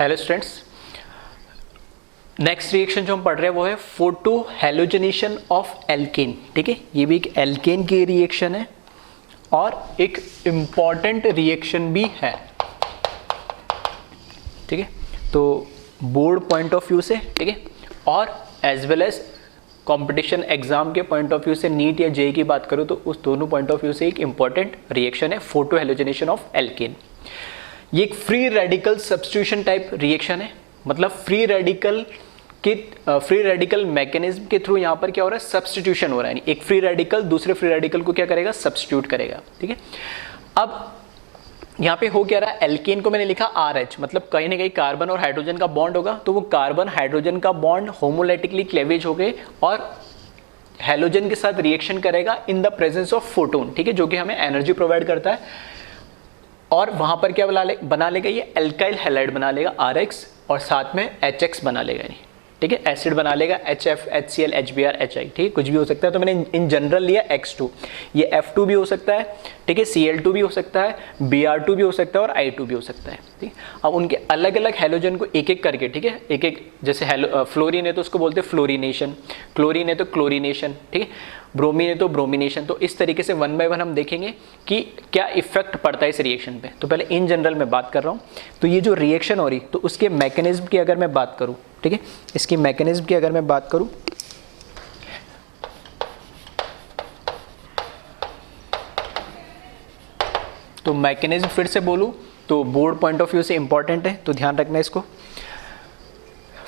Hello students, next reaction जो हम पढ़ रहे हैं वो है फोटो हैलोजनेशन ऑफ एल्केन। ठीक है, ये भी एक एल्केन की रिएक्शन है और एक इम्पॉर्टेंट रिएक्शन भी है। ठीक है, तो बोर्ड पॉइंट ऑफ व्यू से, ठीक है, और as well as competition exam के पॉइंट ऑफ व्यू से, नीट या जेईई की बात करूँ तो उस दोनों पॉइंट ऑफ व्यू से एक इम्पॉर्टेंट रिएक्शन है फोटो हैलोजनेशन ऑफ एल्केन। ये एक free radical substitution type reaction है, मतलब फ्री रेडिकल मैकेनिज्म के थ्रू यहाँ पर क्या हो रहा है, सब्स्टिट्यूशन हो रहा है। एक फ्री रेडिकल दूसरे फ्री रेडिकल को क्या करेगा, सब्स्टिट्यूट करेगा। ठीक है, अब यहाँ पे हो क्या रहा है, एल्केन को मैंने लिखा RH, मतलब कहीं ना कहीं कार्बन और हाइड्रोजन का बॉन्ड होगा, तो वो कार्बन हाइड्रोजन का बॉन्ड होमोलाइटिकली क्लेवेज हो गए और हैलोजन के साथ रिएक्शन करेगा in the presence of photon. ठीक है, जो कि हमें एनर्जी प्रोवाइड करता है, और वहां पर क्या बना लेगा, ये एल्काइल हैलाइड बना लेगा RH, और साथ में HX बना लेगा। ठीक है, एसिड बना लेगा HF, HCl, HBr, HI। ठीक है, कुछ भी हो सकता है, तो मैंने इन जनरल लिया X2। ये F2 भी हो सकता है, ठीक है, Cl2 भी हो सकता है, Br2 भी हो सकता है और I2 भी हो सकता है। ठीक, अब उनके अलग अलग हैलोजन को एक एक करके, ठीक है, एक एक, जैसे फ्लोरीन है तो उसको बोलते हैं फ्लोरीनेशन, क्लोरीन है तो क्लोरीनेशन, ठीक है, ब्रोमीन है तो ब्रोमिनेशन। तो इस तरीके से वन बाय वन हम देखेंगे कि क्या इफेक्ट पड़ता है इस रिएक्शन पे। तो पहले इन जनरल में बात कर रहा हूँ, तो ये जो रिएक्शन हो रही, तो उसके मैकेनिज्म की अगर मैं बात करूँ, ठीक है, इसकी मैकेनिज्म की अगर मैं बात करूँ, तो मैकेनिज्म फिर से बोलूँ तो बोर्ड पॉइंट ऑफ व्यू से इंपॉर्टेंट है, तो ध्यान रखना इसको।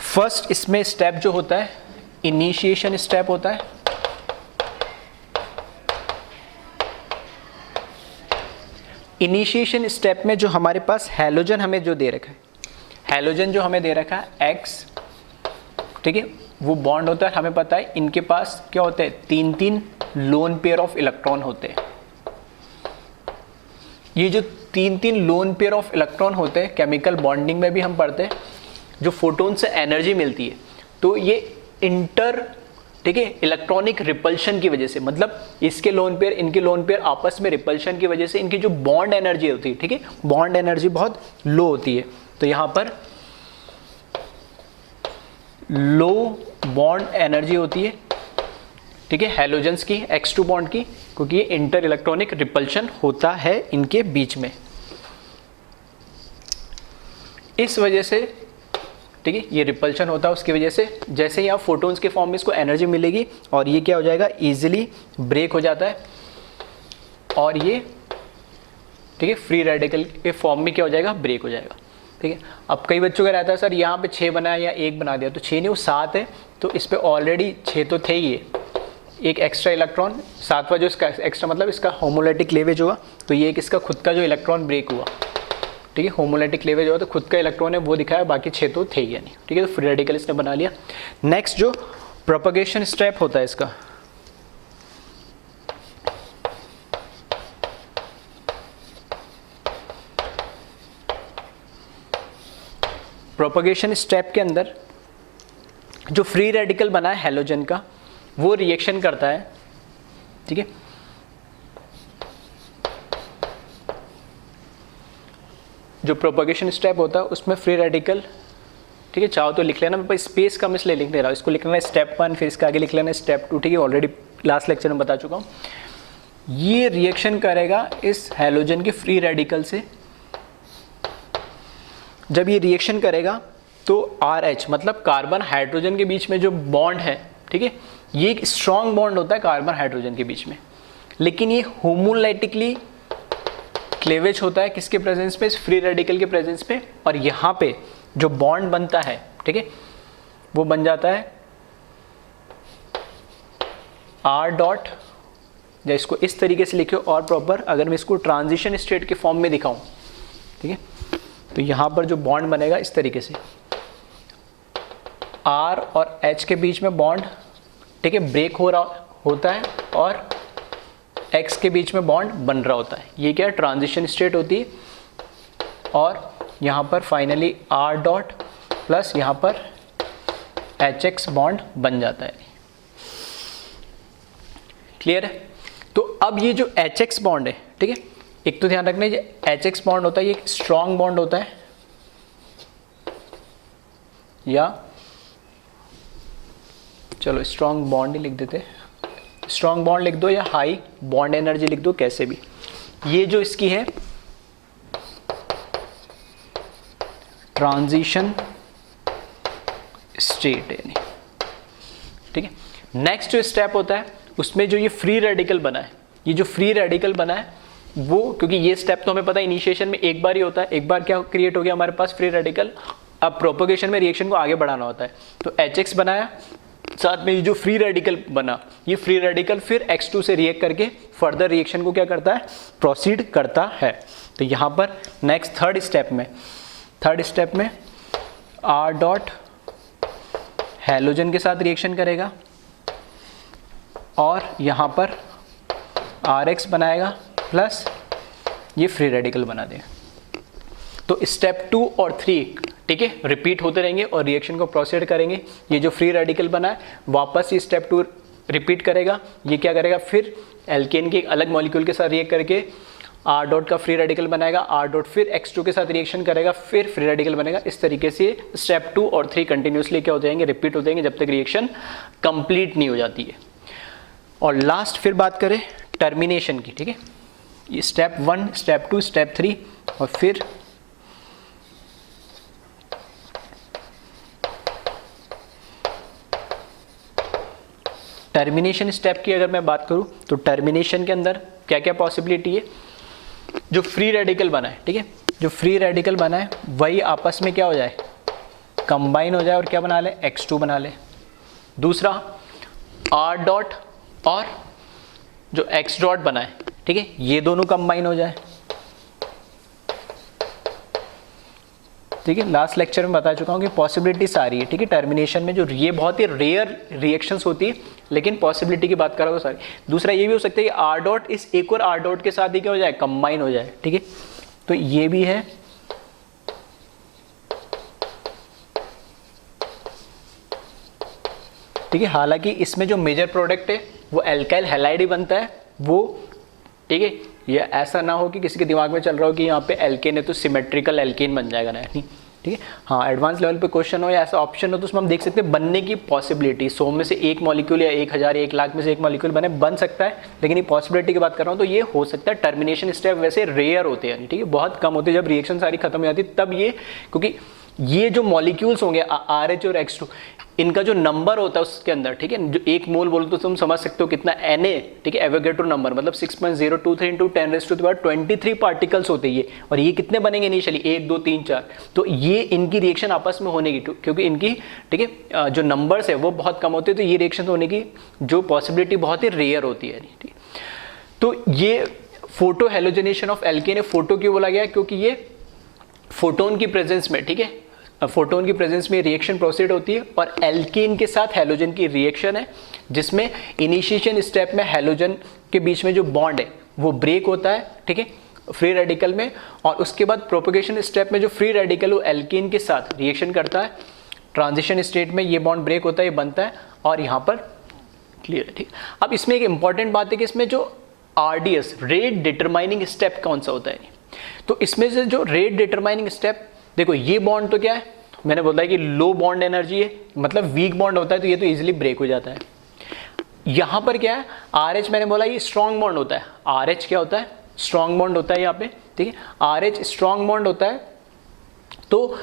फर्स्ट इसमें स्टेप जो होता है, इनिशिएशन स्टेप होता है। इनिशिएशन स्टेप में जो हमारे पास हैलोजन हमें जो दे रखा है, हैलोजन जो हमें दे रखा है X, ठीक है, वो बॉन्ड होता है, हमें पता है इनके पास क्या होते हैं, तीन तीन लोन पेयर ऑफ इलेक्ट्रॉन होते हैं। ये जो तीन तीन लोन पेयर ऑफ इलेक्ट्रॉन होते हैं, केमिकल बॉन्डिंग में भी हम पढ़ते हैं, जो फोटोन से एनर्जी मिलती है, तो ये इंटर, ठीक है, इलेक्ट्रॉनिक रिपल्शन की वजह से, मतलब इसके लोन पेयर इनके लोन पेयर आपस में रिपल्शन की वजह से इनकी जो बॉन्ड एनर्जी होती है, ठीक है, बॉन्ड एनर्जी बहुत लो होती है। तो यहां पर लो बॉन्ड एनर्जी होती है, ठीक है, हैलोजेंस की, X2 बॉन्ड की, क्योंकि ये इंटर इलेक्ट्रॉनिक रिपल्शन होता है इनके बीच में। इस वजह से, ठीक है, ये रिपल्शन होता है, उसकी वजह से जैसे ही आप फोटोन्स के फॉर्म में इसको एनर्जी मिलेगी और ये क्या हो जाएगा, इजीली ब्रेक हो जाता है, और ये, ठीक है, फ्री रेडिकल के फॉर्म में क्या हो जाएगा, ब्रेक हो जाएगा। ठीक है, अब कई बच्चों का रहता है सर यहाँ पे 6 बनाया या 1 बना दिया, तो 6 नहीं, वो 7 है, तो इस पे ऑलरेडी 6 तो थे ही, एक एक्स्ट्रा इलेक्ट्रॉन, 7वां जो इसका एक्स्ट्रा, मतलब इसका होमोलाइटिक क्लेवेज हुआ, तो ये एक इसका खुद का जो इलेक्ट्रॉन ब्रेक हुआ, ठीक है, होमोलाइटिक क्लेवेज हुआ, तो खुद का इलेक्ट्रॉन है वो दिखाया, बाकी 6 तो थे ही नहीं। ठीक है, तो फ्री रेडिकल इसने बना लिया। नेक्स्ट जो प्रोपगेशन स्टेप होता है इसका, प्रोपगेशन स्टेप के अंदर जो फ्री रेडिकल बना है हैलोजन का, वो रिएक्शन करता है। ठीक है, जो प्रोपगेशन स्टेप होता है उसमें फ्री रेडिकल, ठीक है, चाहो तो लिख लेना, मैं स्पेस कम इसलिए लिख दे रहा हूँ, इसको लिख लेना स्टेप 1, फिर इसका आगे लिख लेना स्टेप 2। ठीक है, ऑलरेडी लास्ट लेक्चर में बता चुका हूँ। ये रिएक्शन करेगा इस हैलोजन के फ्री रेडिकल से। जब ये रिएक्शन करेगा तो RH, मतलब कार्बन हाइड्रोजन के बीच में जो बॉन्ड है, ठीक है, ये एक स्ट्रॉन्ग बॉन्ड होता है कार्बन हाइड्रोजन के बीच में, लेकिन ये होमोलाइटिकली क्लेवेज होता है किसके प्रेजेंस पे, इस फ्री रेडिकल के प्रेजेंस पे, और यहाँ पे जो बॉन्ड बनता है, ठीक है, वो बन जाता है R डॉट, या इसको इस तरीके से लिखो और प्रॉपर, अगर मैं इसको ट्रांजिशन स्टेट के फॉर्म में दिखाऊं, ठीक है, तो यहाँ पर जो बॉन्ड बनेगा इस तरीके से, R और H के बीच में बॉन्ड, ठीक है, ब्रेक हो रहा होता है, और X के बीच में बॉन्ड बन रहा होता है। ये क्या ट्रांजिशन स्टेट होती है, और यहाँ पर फाइनली R डॉट प्लस यहाँ पर HX बॉन्ड बन जाता है। क्लियर है? तो अब ये जो HX बॉन्ड है, ठीक है, एक तो ध्यान रखना, ये HX बॉन्ड होता है, ये एक स्ट्रॉन्ग बॉन्ड होता है, या चलो स्ट्रॉन्ग बॉन्ड ही लिख देते, स्ट्रॉन्ग बॉन्ड लिख दो या हाई बॉन्ड एनर्जी लिख दो, कैसे भी। ये जो इसकी है ट्रांजिशन स्टेट है, ठीक है। नेक्स्ट जो स्टेप होता है उसमें जो ये फ्री रेडिकल बना है, ये जो फ्री रेडिकल बना है वो, क्योंकि ये स्टेप तो हमें पता है इनिशिएशन में एक बार ही होता है, एक बार क्या क्रिएट हो गया हमारे पास फ्री रेडिकल, अब प्रोपोगेशन में रिएक्शन को आगे बढ़ाना होता है, तो HX बनाया, साथ में ये जो फ्री रेडिकल बना, ये फ्री रेडिकल फिर X2 से रिएक्ट करके फर्दर रिएक्शन को क्या करता है, प्रोसीड करता है। तो यहाँ पर नेक्स्ट थर्ड स्टेप में R डॉट हैलोजन के साथ रिएक्शन करेगा और यहाँ पर RX बनाएगा प्लस ये फ्री रेडिकल बना देगा। तो स्टेप 2 और 3 ठीक है रिपीट होते रहेंगे और रिएक्शन को प्रोसीड करेंगे। ये जो फ्री रेडिकल बना है वापस ये स्टेप 2 रिपीट करेगा, ये क्या करेगा फिर एल्केन के एक अलग मॉलिक्यूल के साथ रिएक्ट करके R डॉट का फ्री रेडिकल बनाएगा, R डॉट फिर X2 के साथ रिएक्शन करेगा, फिर फ्री रेडिकल बनेगा। इस तरीके से स्टेप 2 और 3 कंटिन्यूसली क्या हो जाएंगे, रिपीट हो जाएंगे जब तक रिएक्शन कंप्लीट नहीं हो जाती है। और लास्ट फिर बात करें टर्मिनेशन की, ठीक है, ये स्टेप 1, स्टेप 2, स्टेप 3 और फिर टर्मिनेशन स्टेप की अगर मैं बात करूं तो टर्मिनेशन के अंदर क्या क्या पॉसिबिलिटी है। जो फ्री रेडिकल बना है, ठीक है, जो फ्री रेडिकल बना है वही आपस में क्या हो जाए, कंबाइन हो जाए और क्या बना ले, X2 बना ले। दूसरा R डॉट और जो X डॉट बना है, ठीक है, ये दोनों कंबाइन हो जाए। ठीक है, लास्ट लेक्चर में बता चुका हूँ कि पॉसिबिलिटी सारी है, ठीक है, टर्मिनेशन में जो ये बहुत ही रेयर रिएक्शंस होती है, लेकिन पॉसिबिलिटी की बात कर रहा हूँ सारी। दूसरा ये भी हो सकता है कि R डॉट इस एक और R डॉट के साथ ही क्या हो जाए, कंबाइन हो जाए, ठीक है, तो ये भी है। ठीक है, हालांकि इसमें जो मेजर प्रोडक्ट है वो एल्काइल हैलाइड ही बनता है वो, ठीक है, ये ऐसा ना हो कि किसी के दिमाग में चल रहा हो कि यहाँ पे एल्केन है तो सिमेट्रिकल एल्केन बन जाएगा, नहीं, ठीक है। हाँ, एडवांस लेवल पे क्वेश्चन हो या ऐसा ऑप्शन हो तो उसमें हम देख सकते हैं बनने की पॉसिबिलिटी 100 में से एक मॉलिक्यूल या 1000 1 लाख में से एक मॉलिक्यूल बन सकता है, लेकिन ये पॉसिबिलिटी की बात कर रहा हूँ तो ये हो सकता है। टर्मिनेशन स्टेप वैसे रेयर होते हैं, ठीक है, बहुत कम होते हैं, जब रिएक्शन सारी खत्म हो जाती है तब ये, क्योंकि ये जो मॉलिक्यूल्स होंगे RH और X2 इनका जो नंबर होता है उसके अंदर, ठीक है, जो एक मोल बोलो तो तुम समझ सकते हो कितना Na, ठीक है, एवोगैड्रो नंबर मतलब 6.023 इंटू 10⁻23 पार्टिकल्स होते हैं ये, और ये कितने बनेंगे इनिशियली 1 2 3 4, तो ये इनकी रिएक्शन आपस में होने की, क्योंकि इनकी, ठीक है, जो नंबर्स है वो बहुत कम होते हैं, तो ये रिएक्शन होने की जो पॉसिबिलिटी बहुत ही रेयर होती है, ठीक। तो ये photo halogenation of alkene, photo क्यों बोला गया, क्योंकि ये फोटोन की प्रेजेंस में, ठीक है, फोटोन की प्रेजेंस में रिएक्शन प्रोसीड होती है और एल्केन के साथ हैलोजन की रिएक्शन है, जिसमें इनिशिएशन स्टेप में हैलोजन के बीच में जो बॉन्ड है वो ब्रेक होता है, ठीक है, फ्री रेडिकल में, और उसके बाद प्रोपोगेशन स्टेप में जो फ्री रेडिकल वो एल्केन के साथ रिएक्शन करता है, ट्रांजिशन स्टेट में ये बॉन्ड ब्रेक होता है, ये बनता है, और यहाँ पर क्लियर है, ठीक। अब इसमें एक इंपॉर्टेंट बात है कि इसमें जो RDS रेट डिटरमाइनिंग स्टेप कौन सा होता है, तो इसमें से जो रेट डिटरमाइनिंग स्टेप, देखो ये बॉन्ड तो क्या है, मैंने बोला है कि लो बॉन्ड एनर्जी है, मतलब वीक बॉन्ड होता है तो ये तो इजीली ब्रेक हो जाता है। यहाँ पर क्या है, RH मैंने बोला ये स्ट्रॉन्ग बॉन्ड होता है, RH क्या होता है, स्ट्रॉन्ग बॉन्ड होता है यहाँ पे, ठीक है, RH स्ट्रॉन्ग बॉन्ड होता है, तो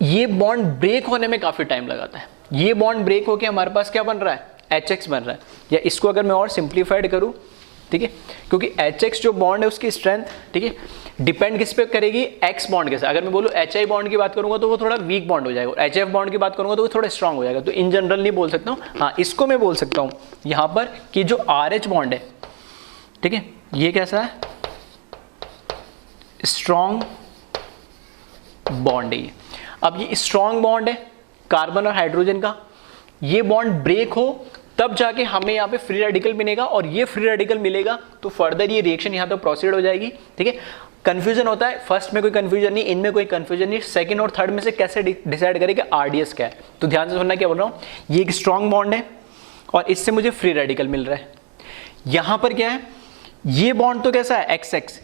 ये बॉन्ड ब्रेक होने में काफी टाइम लगाता है। ये बॉन्ड ब्रेक होके हमारे पास क्या बन रहा है, HX बन रहा है, या इसको अगर मैं और सिंप्लीफाइड करूं, ठीक है, क्योंकि HX जो बॉन्ड है उसकी स्ट्रेंथ, ठीक है, डिपेंड किस पे करेगी, X बॉन्ड के साथ। अगर मैं बोलूं HI बॉन्ड की बात करूंगा तो वो थोड़ा वीक बॉन्ड हो जाएगा, और HF बॉन्ड की बात करूंगा तो वो थोड़ा स्ट्रांग हो जाएगा। तो इन जनरल नहीं बोल सकता हूं, हाँ इसको मैं बोल सकता हूं यहां पर कि जो RH बॉन्ड है, ठीक है, ये कैसा है, स्ट्रॉन्ग बॉन्ड है ये। अब ये स्ट्रॉन्ग बॉन्ड है कार्बन और हाइड्रोजन का, ये बॉन्ड ब्रेक हो तब जाके हमें यहाँ पे फ्री रेडिकल मिलेगा, और ये फ्री रेडिकल मिलेगा तो फर्दर ये रिएक्शन यहाँ पे प्रोसीड हो जाएगी, ठीक है। कंफ्यूजन होता है, फर्स्ट में कोई कंफ्यूजन नहीं, इनमें कोई कंफ्यूजन नहीं, सेकंड और थर्ड में से कैसे डिसाइड करें कि RDS क्या है। तो ध्यान से सुनना क्या बोल रहा हूँ, ये एक स्ट्रॉन्ग बॉन्ड है और इससे मुझे फ्री रेडिकल मिल रहा है। यहाँ पर क्या है, ये बॉन्ड तो कैसा है XX,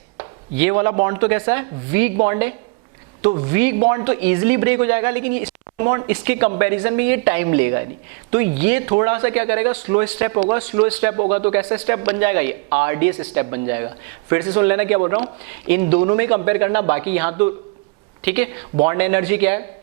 ये वाला बॉन्ड तो कैसा है, वीक बॉन्ड है, तो वीक बॉन्ड तो इजीली ब्रेक हो जाएगा, लेकिन ये स्ट्रॉन्ग बॉन्ड इसके कंपैरिजन में ये टाइम लेगा नहीं, तो ये थोड़ा सा क्या करेगा, स्लो स्टेप होगा। स्लो स्टेप होगा तो कैसा स्टेप बन जाएगा, ये आरडीएस स्टेप बन जाएगा। फिर से सुन लेना क्या बोल रहा हूं, इन दोनों में कंपेयर करना, बाकी यहां तो ठीक है। बॉन्ड एनर्जी क्या है,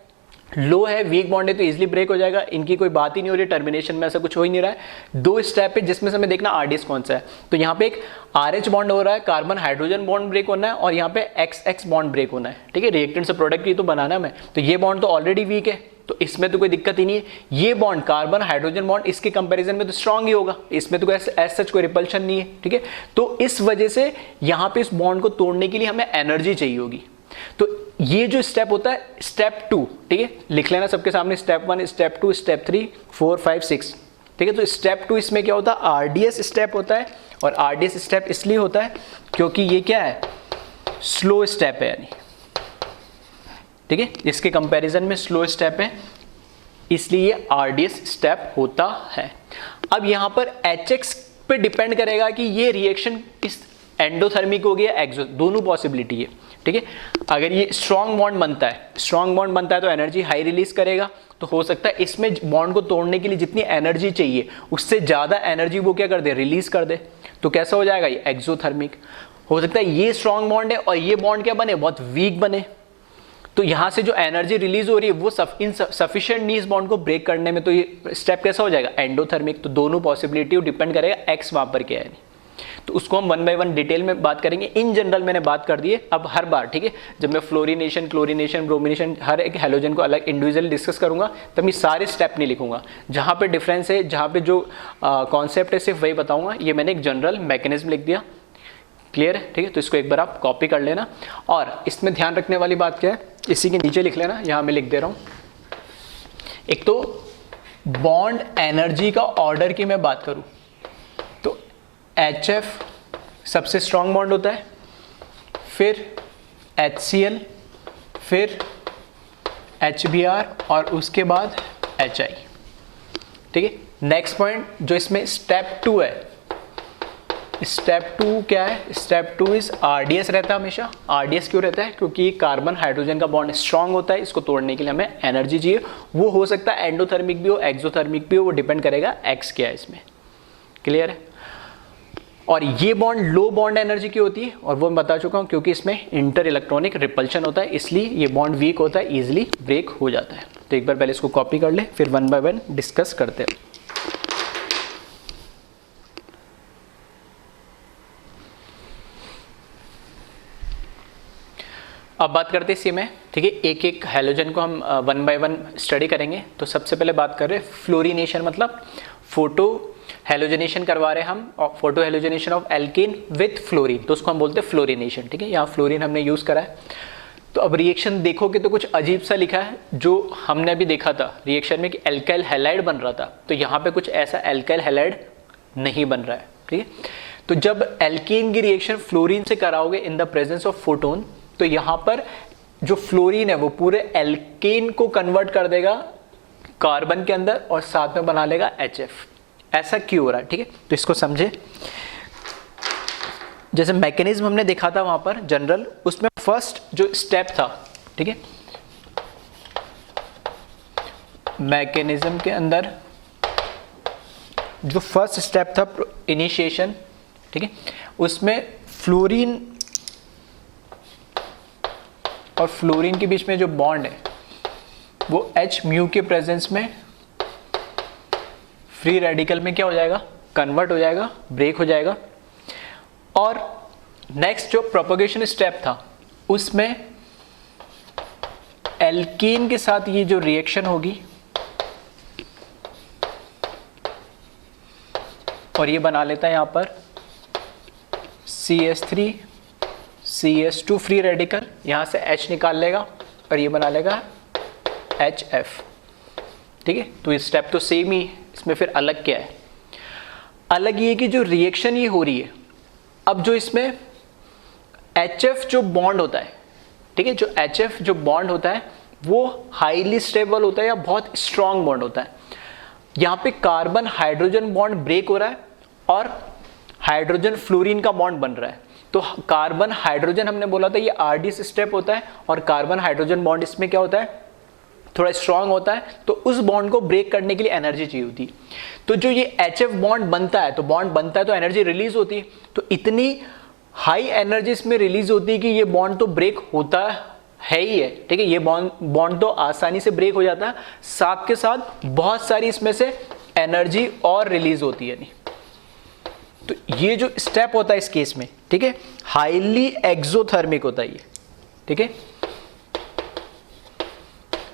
लो है, वीक बॉन्ड है तो इजीली ब्रेक हो जाएगा, इनकी कोई बात ही नहीं हो रही, टर्मिनेशन में ऐसा कुछ हो ही नहीं रहा है। दो स्टेप है जिसमें से हमें देखना आरडीएस कौन सा है, तो यहाँ पे एक आरएच बॉन्ड हो रहा है, कार्बन हाइड्रोजन बॉन्ड ब्रेक होना है, और यहाँ पे एक्स एक्स बॉन्ड ब्रेक होना है, ठीक है। रिएक्टेंट से प्रोडक्ट ही तो बनाना है हमें, तो ये बॉन्ड तो ऑलरेडी वीक है, तो इसमें तो कोई दिक्कत ही नहीं है। ये बॉन्ड कार्बन हाइड्रोजन बॉन्ड इसके कंपैरिजन में तो स्ट्रांग ही होगा, इसमें तो एज सच कोई रिपल्शन नहीं है, ठीक है। तो इस वजह से यहाँ पे इस बॉन्ड को तोड़ने के लिए हमें एनर्जी चाहिए होगी। तो ये जो स्टेप होता है स्टेप 2, ठीक है, लिख लेना सबके सामने, स्टेप 1, स्टेप 2, स्टेप 3, 4, 5, 6, ठीक है। तो स्टेप 2 इसमें क्या होता है, आरडीएस स्टेप होता है, और आरडीएस स्टेप इसलिए होता है क्योंकि ये क्या है, स्लो स्टेप है, यानी ठीक है, इसके कंपैरिजन में स्लो स्टेप है, इसलिए ये आरडीएस स्टेप होता है। अब यहां पर एचएक्स पे डिपेंड करेगा कि ये रिएक्शन इस एंडोथर्मिक हो गया एक्सो, दोनों पॉसिबिलिटी है, ठीक है। अगर ये स्ट्रॉन्ग बॉन्ड बनता है, स्ट्रॉन्ग बॉन्ड बनता है तो एनर्जी हाई रिलीज करेगा, तो हो सकता है इसमें बॉन्ड को तोड़ने के लिए जितनी एनर्जी चाहिए उससे ज्यादा एनर्जी वो क्या कर दे, रिलीज कर दे, तो कैसा हो जाएगा, ये एक्सोथर्मिक। हो सकता है ये स्ट्रॉन्ग बॉन्ड है और ये बॉन्ड क्या बने, बहुत वीक बने, तो यहां से जो एनर्जी रिलीज हो रही है वो सफिशिएंट नहीं इस बॉन्ड को ब्रेक करने में, तो ये स्टेप कैसा हो जाएगा, एंडोथर्मिक। तो दोनों पॉसिबिलिटी डिपेंड करेगा एक्स वहां पर क्या है, तो उसको हम 1 बाय 1 डिटेल में बात करेंगे। इन जनरल मैंने बात कर दी है, अब हर बार ठीक है जब मैं फ्लोरिनेशन, क्लोरिनेशन, ब्रोमिनेशन, हर एक हैलोजन को अलग इंडिविजुअली डिस्कस करूंगा, तब मैं सारे स्टेप नहीं लिखूंगा, जहां पे डिफरेंस है, जहां पे जो कॉन्सेप्ट है सिर्फ वही बताऊंगा। ये मैंने एक जनरल मैकेनिज्म लिख दिया, क्लियर है, ठीक है। तो इसको एक बार आप कॉपी कर लेना, और इसमें ध्यान रखने वाली बात क्या है, इसी के नीचे लिख लेना, यहां मैं लिख दे रहा हूं। एक तो बॉन्ड एनर्जी का ऑर्डर की मैं बात करूं तो HF सबसे स्ट्रॉन्ग बॉन्ड होता है, फिर HCl, फिर HBr, और उसके बाद HI, ठीक है। नेक्स्ट पॉइंट जो इसमें स्टेप 2 है, स्टेप 2 क्या है, स्टेप 2 इज आरडीएस रहता है हमेशा। आरडीएस क्यों रहता है, क्योंकि कार्बन हाइड्रोजन का बॉन्ड स्ट्रांग होता है, इसको तोड़ने के लिए हमें एनर्जी चाहिए, वो हो सकता है एंडोथर्मिक भी हो, एक्सोथर्मिक भी हो, वो डिपेंड करेगा एक्स क्या है इसमें, क्लियर है। और ये बॉन्ड लो बॉन्ड एनर्जी की होती है, और वो मैं बता चुका हूं, क्योंकि इसमें इंटर इलेक्ट्रॉनिक रिपल्शन होता है, इसलिए ये बॉन्ड वीक होता है, इजिली ब्रेक हो जाता है। तो एक बार पहले इसको कॉपी कर ले, फिर 1 बाय 1 डिस्कस करते हैं। अब बात करते हैं इसी में, ठीक है, एक एक हैलोजन को हम 1 बाय 1 स्टडी करेंगे। तो सबसे पहले बात कर रहे हैं फ्लोरिनेशन, मतलब फोटो हेलोजनेशन करवा रहे हैं हम, photo halogenation of alkene with fluorine, तो उसको हम बोलते हैं फ्लोरिनेशन, ठीक है। यहाँ फ्लोरीन हमने यूज करा है। तो अब रिएक्शन देखोगे तो कुछ अजीब सा लिखा है, जो हमने अभी देखा था रिएक्शन में कि एल्काइल हैलाइड बन रहा था, तो यहाँ पे कुछ ऐसा एल्काइल हैलाइड नहीं बन रहा है, ठीक है। तो जब एल्केन की रिएक्शन फ्लोरीन से कराओगे in the presence of photon, तो यहां पर जो फ्लोरीन है वो पूरे एल्केन को कन्वर्ट कर देगा कार्बन के अंदर, और साथ में बना लेगा HF। ऐसा क्यों हो रहा है, ठीक है, तो इसको समझे। जैसे मैकेनिज्म हमने देखा था वहां पर जनरल, उसमें फर्स्ट जो स्टेप था, ठीक है, मैकेनिज्म के अंदर जो फर्स्ट स्टेप था इनिशिएशन, ठीक है, उसमें फ्लोरीन और फ्लोरीन के बीच में जो बॉन्ड है वो H म्यू के प्रेजेंस में फ्री रेडिकल में क्या हो जाएगा, कन्वर्ट हो जाएगा, ब्रेक हो जाएगा। और नेक्स्ट जो प्रोपगेशन स्टेप था उसमें एल्कीन के साथ ये जो रिएक्शन होगी और ये बना लेता है यहां पर CH3 CH2 फ्री रेडिकल, यहां से H निकाल लेगा और ये बना लेगा HF, ठीक है। तो ये स्टेप तो सेम ही, इसमें फिर अलग क्या है, अलग ये कि जो रिएक्शन ये हो रही है, अब जो इसमें HF जो बॉन्ड होता है, ठीक है, जो HF जो बॉन्ड होता है वो हाईली स्टेबल होता है या बहुत स्ट्रॉन्ग बॉन्ड होता है। यहाँ पे कार्बन हाइड्रोजन बॉन्ड ब्रेक हो रहा है और हाइड्रोजन फ्लोरीन का बॉन्ड बन रहा है, तो तो कार्बन हाइड्रोजन हमने बोला था ये RDS स्टेप होता है, और कार्बन हाइड्रोजन बॉन्ड इसमें क्या होता है, थोड़ा स्ट्रांग होता है, तो उस बॉन्ड को ब्रेक करने के लिए एनर्जी चाहिए होती है। तो जो ये HF बॉन्ड बनता है, तो बॉन्ड बनता है तो एनर्जी रिलीज होती है, तो इतनी हाई एनर्जी इसमें रिलीज होती है कि ये बॉन्ड तो ब्रेक होता है ही है, ठीक है, ये बॉन्ड तो आसानी से ब्रेक हो जाता है, साथ के साथ बहुत सारी इसमें से एनर्जी और रिलीज होती है। नहीं तो ये जो स्टेप होता है इस केस में, ठीक है, हाईली एक्सोथर्मिक होता है ये, ठीक है,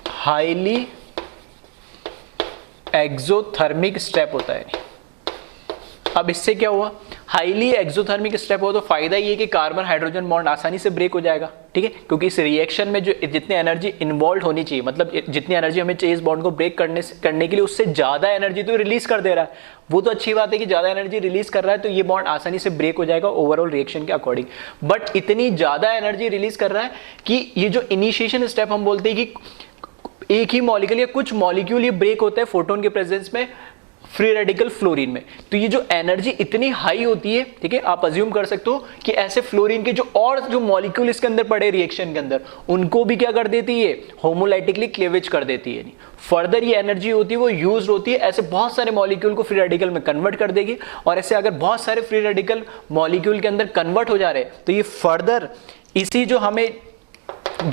हाईली एक्सोथर्मिक स्टेप होता है। अब इससे क्या हुआ, हाईली एक्सोथर्मिक स्टेप हो तो फायदा ये कि कार्बन हाइड्रोजन बॉन्ड आसानी से ब्रेक हो जाएगा, ठीक है, क्योंकि इस रिएक्शन में जो जितनी एनर्जी इन्वॉल्व होनी चाहिए, मतलब जितनी एनर्जी हमें चाहिए इस बॉन्ड को ब्रेक करने के लिए, उससे ज्यादा एनर्जी तो रिलीज कर दे रहा है। वो तो अच्छी बात है कि ज्यादा एनर्जी रिलीज कर रहा है, तो ये बॉन्ड आसानी से ब्रेक हो जाएगा ओवरऑल रिएक्शन के अकॉर्डिंग। बट इतनी ज्यादा एनर्जी रिलीज कर रहा है कि ये जो इनिशिएशन स्टेप हम बोलते हैं कि एक ही मॉलिक्यूल या कुछ मॉलिक्यूल ये ब्रेक होता है फोटोन के प्रेजेंस में फ्री रेडिकल फ्लोरीन में, तो ये जो एनर्जी इतनी हाई होती है, ठीक है, आप अज्यूम कर सकते हो कि ऐसे फ्लोरीन के जो मॉलिक्यूल इसके अंदर पड़े रिएक्शन के अंदर, उनको भी क्या कर देती है, होमोलाइटिकली क्लेवेज कर देती है। फर्दर ये एनर्जी होती है वो यूज होती है ऐसे बहुत सारे मॉलिक्यूल को फ्री रेडिकल में कन्वर्ट कर देगी, और ऐसे अगर बहुत सारे फ्री रेडिकल मॉलिक्यूल के अंदर कन्वर्ट हो जा रहे हैं तो ये फर्दर इसी जो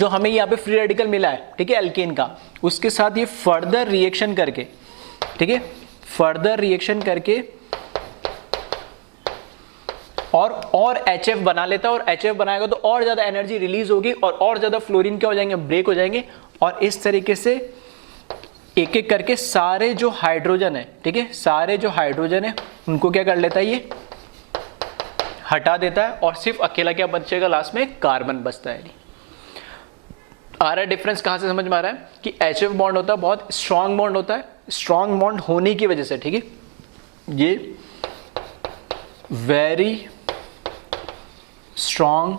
हमें यहाँ पे फ्री रेडिकल मिला है, ठीक है, एल्केन का, उसके साथ ये फर्दर रिएक्शन करके, ठीक है, फर्दर रिएक्शन करके और HF बना लेता है, और HF बनाएगा तो और ज्यादा एनर्जी रिलीज होगी और ज्यादा फ्लोरीन क्या हो जाएंगे, ब्रेक हो जाएंगे, और इस तरीके से एक एक करके सारे जो हाइड्रोजन है, ठीक है, सारे जो हाइड्रोजन है उनको क्या कर लेता है, ये हटा देता है, और सिर्फ अकेला क्या बचेगा, लास्ट में कार्बन बचता है। आ रहा है डिफरेंस कहां से समझ में आ रहा है कि HF बॉन्ड होता है बहुत स्ट्रॉन्ग बॉन्ड होता है, स्ट्रॉन्ग बॉन्ड होने की वजह से, ठीक है, ये वेरी स्ट्रॉन्ग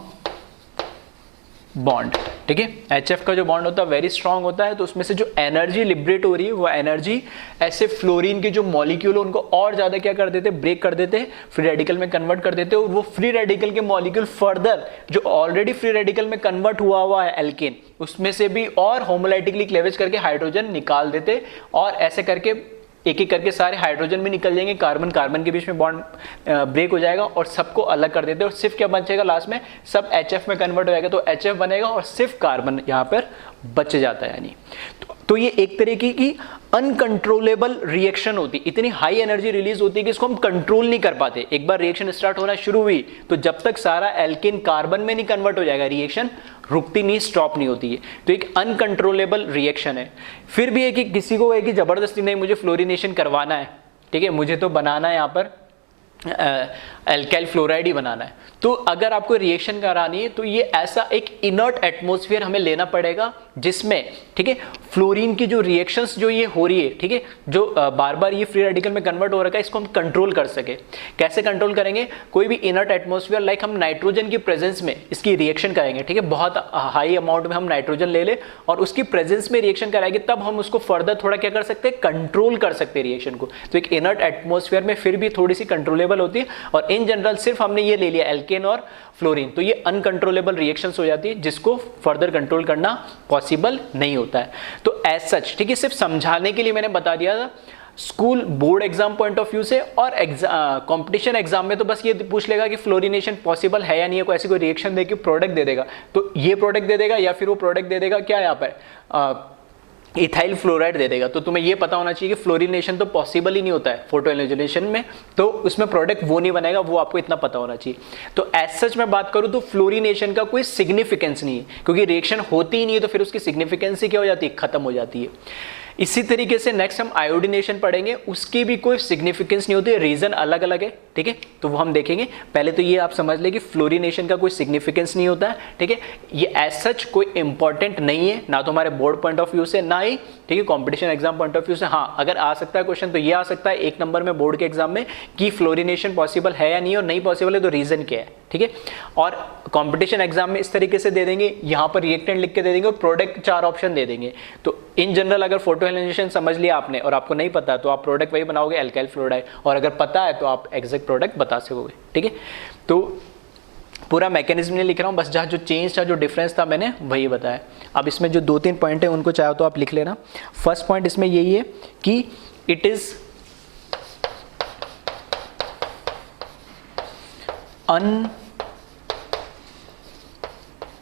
बॉन्ड, ठीक है, HF का जो बॉन्ड होता है वेरी स्ट्रॉन्ग होता है, तो उसमें से जो एनर्जी लिबरेट हो रही है वो एनर्जी ऐसे फ्लोरीन के जो मॉलिक्यूल उनको और ज्यादा क्या कर देते, ब्रेक कर देते, फ्री रेडिकल में कन्वर्ट कर देते, और वो फ्री रेडिकल के मॉलिक्यूल फर्दर जो ऑलरेडी फ्री रेडिकल में कन्वर्ट हुआ है एल्केन, उसमें से भी और होमोलाइटिकली क्लेवेज करके हाइड्रोजन निकाल देते, और ऐसे करके एक एक करके सारे हाइड्रोजन भी निकल जाएंगे, कार्बन कार्बन के बीच में बॉन्ड ब्रेक हो जाएगा और सबको अलग कर देते हैं, और सिर्फ क्या बचेगा लास्ट में, सब HF में कन्वर्ट हो जाएगा, तो HF बनेगा और सिर्फ कार्बन यहाँ पर बच जाता है। यानी तो ये एक तरीके की अनकंट्रोलेबल रिएक्शन होती, इतनी हाई एनर्जी रिलीज होती है कि इसको हम कंट्रोल नहीं कर पाते। एक बार रिएक्शन स्टार्ट होना शुरू हुई तो जब तक सारा एल्केन कार्बन में नहीं कन्वर्ट हो जाएगा रिएक्शन रुकती नहीं, स्टॉप नहीं होती है, तो एक अनकंट्रोलेबल रिएक्शन है। फिर भी है कि किसी को है कि जबरदस्ती नहीं मुझे फ्लोरिनेशन करवाना है, ठीक है, मुझे तो बनाना है यहाँ पर एल्काइल फ्लोराइड ही बनाना है, तो अगर आपको रिएक्शन करानी है तो ये ऐसा एक इनर्ट एटमॉस्फेयर हमें लेना पड़ेगा जिसमें, ठीक है, फ्लोरीन की जो रिएक्शंस जो ये हो रही है, ठीक है, जो बार बार ये फ्री रेडिकल में कन्वर्ट हो रखा है, इसको हम कंट्रोल कर सके। कैसे कंट्रोल करेंगे, कोई भी इनर्ट एटमॉस्फेयर लाइक हम नाइट्रोजन की प्रेजेंस में इसकी रिएक्शन कराएंगे, ठीक है, बहुत हाई अमाउंट में हम नाइट्रोजन ले ले और उसकी प्रेजेंस में रिएक्शन कराएंगे, तब हम उसको फर्दर थोड़ा क्या कर सकते हैं, कंट्रोल कर सकते हैं रिएक्शन को। तो एक इनर्ट एटमॉस्फेयर में फिर भी थोड़ी सी कंट्रोलेबल होती है, और इन जनरल सिर्फ हमने ये ले लिया एल्केन और फ्लोरीन, तो ये अनकंट्रोलेबल रिएक्शंस हो जाती है जिसको फर्दर कंट्रोल करना पॉसिबल नहीं होता है। तो एज सच, ठीक है, सिर्फ समझाने के लिए मैंने बता दिया था। School board exam point of view से और कंपटीशन एग्जाम में तो बस ये पूछ लेगा कि फ्लोरिनेशन पॉसिबल है या नहीं है, कोई ऐसी कोई रिएक्शन दे के प्रोडक्ट दे देगा, तो ये प्रोडक्ट दे देगा या फिर वो प्रोडक्ट दे देगा क्या यहाँ पर इथाइल फ्लोराइड दे देगा, तो तुम्हें ये पता होना चाहिए कि फ्लोरिनेशन तो पॉसिबल ही नहीं होता है फोटो एलिजिनेशन में, तो उसमें प्रोडक्ट वो नहीं बनेगा, वो आपको इतना पता होना चाहिए। तो एज सच मैं बात करूं तो फ्लोरिनेशन का कोई सिग्निफिकेंस नहीं है, क्योंकि रिएक्शन होती ही नहीं है तो फिर उसकी सिग्निफिकेंस ही क्या हो जाती है, खत्म हो जाती है। इसी तरीके से नेक्स्ट हम आयोडीनेशन पढ़ेंगे, उसकी भी कोई सिग्निफिकेंस नहीं होती है, रीजन अलग अलग है, ठीक है, तो वो हम देखेंगे। पहले तो ये आप समझ ले कि फ्लोरिनेशन का कोई सिग्निफिकेंस नहीं होता है, ठीक है, ये एज सच कोई इंपॉर्टेंट नहीं है, ना तो हमारे बोर्ड पॉइंट ऑफ व्यू से, ना ही, ठीक है, competition exam point of view से। हाँ, अगर आ सकता है क्वेश्चन तो ये आ सकता है 1 नंबर में बोर्ड के एग्जाम में कि फ्लोरिनेशन पॉसिबल है या नहीं, और नहीं पॉसिबल है तो रीजन क्या है, ठीक है। और कंपटीशन एग्जाम में इस तरीके से दे देंगे, यहाँ पर रिएक्टेंट लिख के दे देंगे और प्रोडक्ट 4 ऑप्शन दे देंगे। तो इन जनरल अगर फोटो एलिमिनेशन समझ लिया आपने और आपको नहीं पता तो आप प्रोडक्ट वही बनाओगे एल्काइल फ्लोराइड, और अगर पता है तो आप एग्जैक्ट प्रोडक्ट बता सकोगे, ठीक है। तो पूरा मैकेनिज्म नहीं लिख रहा हूँ, बस जहाँ जो चेंज था, जो डिफरेंस था, मैंने वही बताया। अब इसमें जो 2-3 पॉइंट है उनको चाहो तो आप लिख लेना। फर्स्ट पॉइंट इसमें यही है कि it is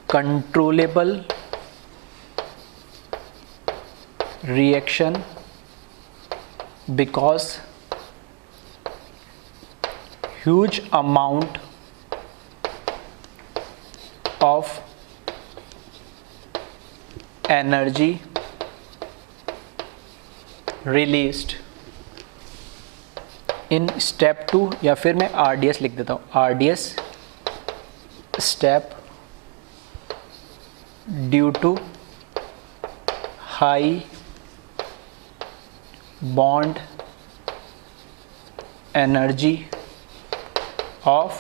uncontrollable reaction because huge amount of energy released in step 2, या फिर मैं RDS लिख देता हूँ, RDS step due to high bond energy of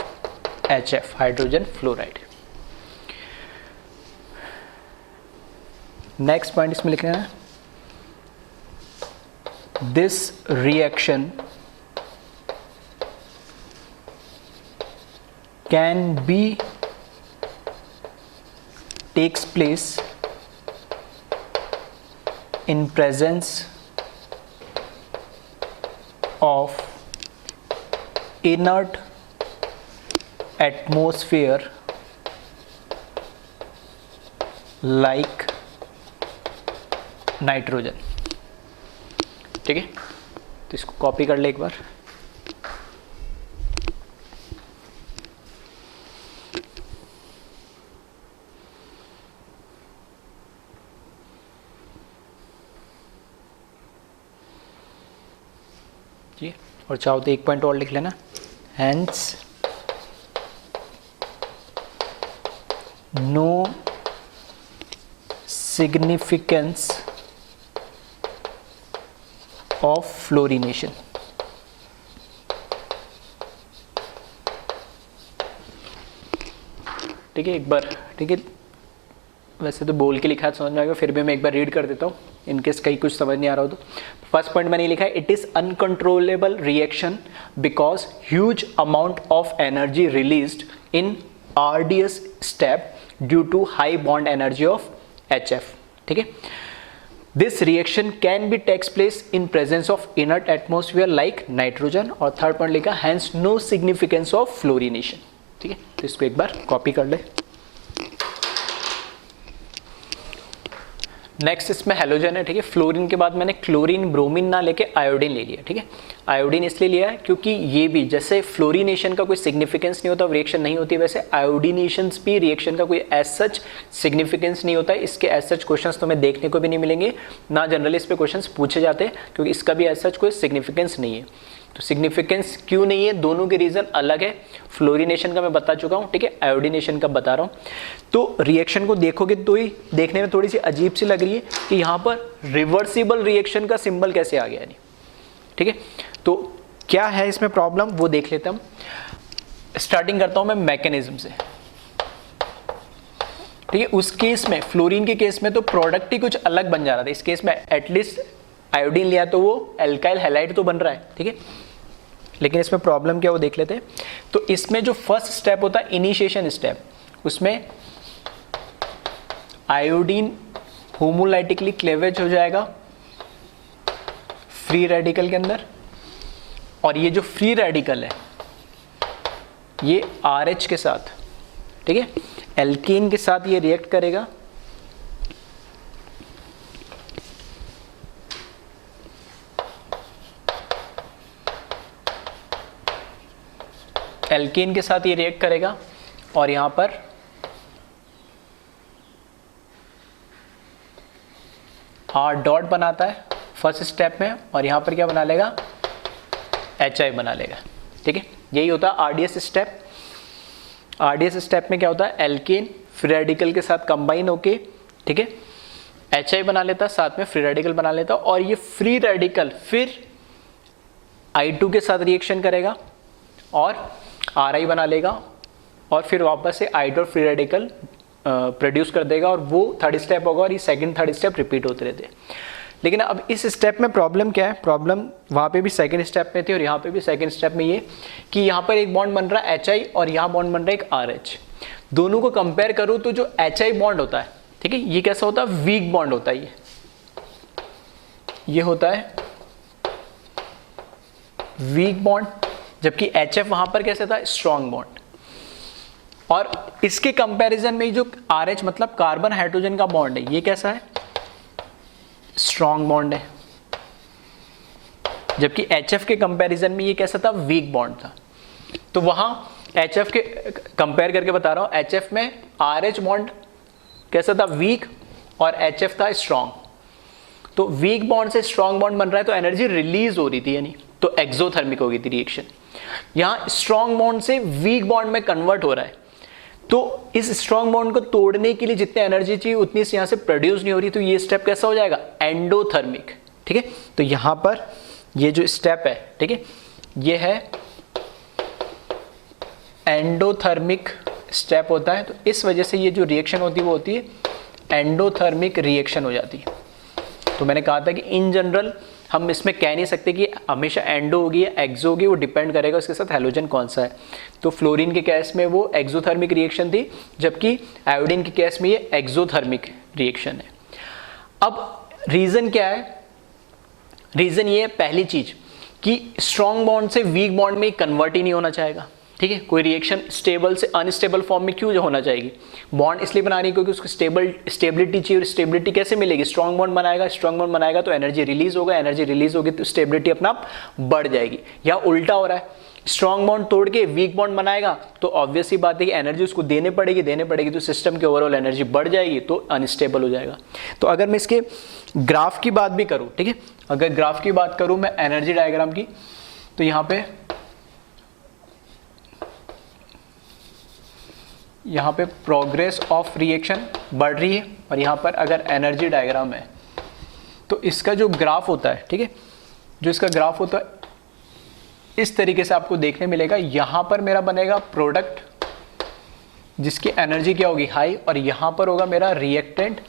HF, hydrogen fluoride. Next point इसमें लिखना है, this reaction can be takes place in presence of inert atmosphere like nitrogen. ठीक है, तो इसको कॉपी कर ले एक बार। जी, और चाहो तो एक पॉइंट और लिख लेना, hence no significance of fluorination। ठीक है, एक बार, ठीक है, वैसे तो बोल के लिखा है समझ में आएगा, फिर भी मैं एक बार रीड कर देता हूँ इनकेस कहीं कुछ समझ नहीं आ रहा हो तो। फर्स्ट पॉइंट मैंने लिखा है, it is uncontrollable reaction because huge amount of energy released in RDS step due to high bond energy of HF। ठीक है, this reaction can be takes place in presence of inert atmosphere like nitrogen. और third point लिखा, hence no significance of fluorination. ठीक है, तो इसको एक बार copy कर ले। नेक्स्ट इसमें हेलोजन है। ठीक है, फ्लोरीन के बाद मैंने क्लोरीन ब्रोमीन ना लेके आयोडीन ले लिया। ठीक है, आयोडीन इसलिए लिया है क्योंकि ये भी जैसे फ्लोरिनेशन का कोई सिग्निफिकेंस नहीं होता, रिएक्शन नहीं होती, वैसे आयोडीनेशन भी रिएक्शन का कोई एज सच सिग्निफिकेंस नहीं होता है। इसके एज सच क्वेश्चंस तो हमें देखने को भी नहीं मिलेंगे, ना जनरली इस पे क्वेश्चंस पूछे जाते हैं, क्योंकि इसका भी एज सच कोई सिग्निफिकेंस नहीं है। तो सिग्निफिकेंस क्यों नहीं है, दोनों के रीजन अलग है। फ्लोरिनेशन का मैं बता चुका हूँ, ठीक है, आयोडीनेशन का बता रहा हूँ। तो रिएक्शन को देखोगे तो ही देखने में थोड़ी सी अजीब सी लग रही है कि यहाँ पर रिवर्सिबल रिएक्शन का सिंबल कैसे आ गया। नहीं, ठीक है, तो क्या है इसमें प्रॉब्लम वो देख लेते हैं हम। स्टार्टिंग करता हूँ मैं मैकेनिज्म से। ठीक है, उस केस में, फ्लोरीन के केस में तो प्रोडक्ट ही कुछ अलग बन जा रहा था। इस केस में एटलीस्ट आयोडीन लिया तो वो एल्काइल हैलाइड तो बन रहा है। ठीक है, लेकिन इसमें प्रॉब्लम क्या वो देख लेते हैं। तो इसमें जो फर्स्ट स्टेप होता है इनिशिएशन स्टेप, उसमें आयोडीन होमोलाइटिकली क्लेवेज हो जाएगा फ्री रेडिकल के अंदर, और ये जो फ्री रेडिकल है ये RH के साथ, ठीक है, एल्कीन के साथ ये रिएक्ट करेगा। एल्कीन के साथ ये रिएक्ट करेगा और यहां पर R डॉट बनाता है फर्स्ट स्टेप में, और यहां पर क्या बना लेगा, HI बना लेगा। ठीक है, यही होता है RDS स्टेप। RDS स्टेप में क्या होता है, एल्केन फ्री रेडिकल के साथ कंबाइन होके, ठीक है, HI बना लेता, साथ में फ्री रेडिकल बना लेता, और ये फ्री रेडिकल फिर I2 के साथ रिएक्शन करेगा और RI बना लेगा, और फिर वापस से I dot free radical produce कर देगा, और वो थर्ड स्टेप होगा, और ये सेकंड थर्ड स्टेप रिपीट होते रहते हैं। लेकिन अब इस स्टेप में प्रॉब्लम क्या है, प्रॉब्लम वहाँ पे भी सेकंड स्टेप में थी और यहाँ पे भी सेकंड स्टेप में ये कि यहाँ पर एक बॉन्ड बन रहा है HI और यहाँ बॉन्ड बन रहा है एक RH। दोनों को कंपेयर करूं तो जो HI बॉन्ड होता है, ठीक है, ये कैसा होता है, वीक बॉन्ड होता है, ये होता है वीक बॉन्ड, जबकि HF वहां पर कैसा था, स्ट्रॉन्ग बॉन्ड। और इसके कंपैरिजन में जो RH मतलब कार्बन हाइड्रोजन का बॉन्ड है, ये कैसा है, स्ट्रॉन्ग बॉन्ड है, जबकि HF के कंपैरिजन में ये कैसा था, वीक बॉन्ड था। तो वहां HF के कंपेयर करके बता रहा हूं, HF में RH बॉन्ड कैसा था, वीक, और HF था स्ट्रॉन्ग। तो वीक बॉन्ड से स्ट्रॉन्ग बॉन्ड बन रहा है तो एनर्जी रिलीज हो रही थी, यानी तो एक्सोथर्मिक हो गई थी रिएक्शन। यहां स्ट्रॉन्ग बॉन्ड से वीक बॉन्ड में कन्वर्ट हो रहा है, तो इस स्ट्रॉन्ग बॉन्ड को तोड़ने के लिए जितनी एनर्जी चाहिए उतनी से यहां से प्रोड्यूस नहीं हो रही, तो ये स्टेप कैसा हो जाएगा, एंडोथर्मिक। ठीक है, तो यहां पर ये जो स्टेप है, ठीक है, ये है एंडोथर्मिक स्टेप होता है। तो इस वजह से ये जो रिएक्शन होती है वो होती है एंडोथर्मिक रिएक्शन हो जाती है। तो मैंने कहा था कि इन जनरल हम इसमें कह नहीं सकते कि हमेशा एंडो होगी या एक्सो होगी, वो डिपेंड करेगा उसके साथ हैलोजन कौन सा है। तो फ्लोरीन के केस में वो एक्सोथर्मिक रिएक्शन थी, जबकि आयोडीन के केस में ये एक्सोथर्मिक रिएक्शन है। अब रीजन क्या है, रीजन ये है पहली चीज कि स्ट्रॉन्ग बॉन्ड से वीक बॉन्ड में कन्वर्ट ही नहीं होना चाहेगा। ठीक है, कोई रिएक्शन स्टेबल से अनस्टेबल फॉर्म में क्यों होना चाहेगी, बॉन्ड इसलिए बना रही है क्योंकि उसको स्टेबिलिटी चाहिए, और स्टेबिलिटी कैसे मिलेगी, स्ट्रॉन्ग बॉन्ड बनाएगा, स्ट्रॉन्ग बॉन्ड बनाएगा तो एनर्जी रिलीज होगा, एनर्जी रिलीज होगी तो स्टेबिलिटी अपना आप बढ़ जाएगी। या उल्टा हो रहा है, स्ट्रॉन्ग बॉन्ड तोड़ के वीक बॉन्ड बनाएगा तो ऑब्वियस ही बात है कि एनर्जी उसको देने पड़ेगी तो सिस्टम की ओवरऑल एनर्जी बढ़ जाएगी, तो अनस्टेबल हो जाएगा। तो अगर मैं इसके ग्राफ की बात भी करूं, ठीक है, अगर ग्राफ की बात करूं मैं एनर्जी डायग्राम की, तो यहाँ पे प्रोग्रेस ऑफ रिएक्शन बढ़ रही है, और यहाँ पर अगर एनर्जी डायग्राम है तो इसका जो ग्राफ होता है, ठीक है, जो इसका ग्राफ होता है इस तरीके से आपको देखने मिलेगा। यहाँ पर मेरा बनेगा प्रोडक्ट जिसकी एनर्जी क्या होगी, हाई, और यहाँ पर होगा मेरा रिएक्टेंट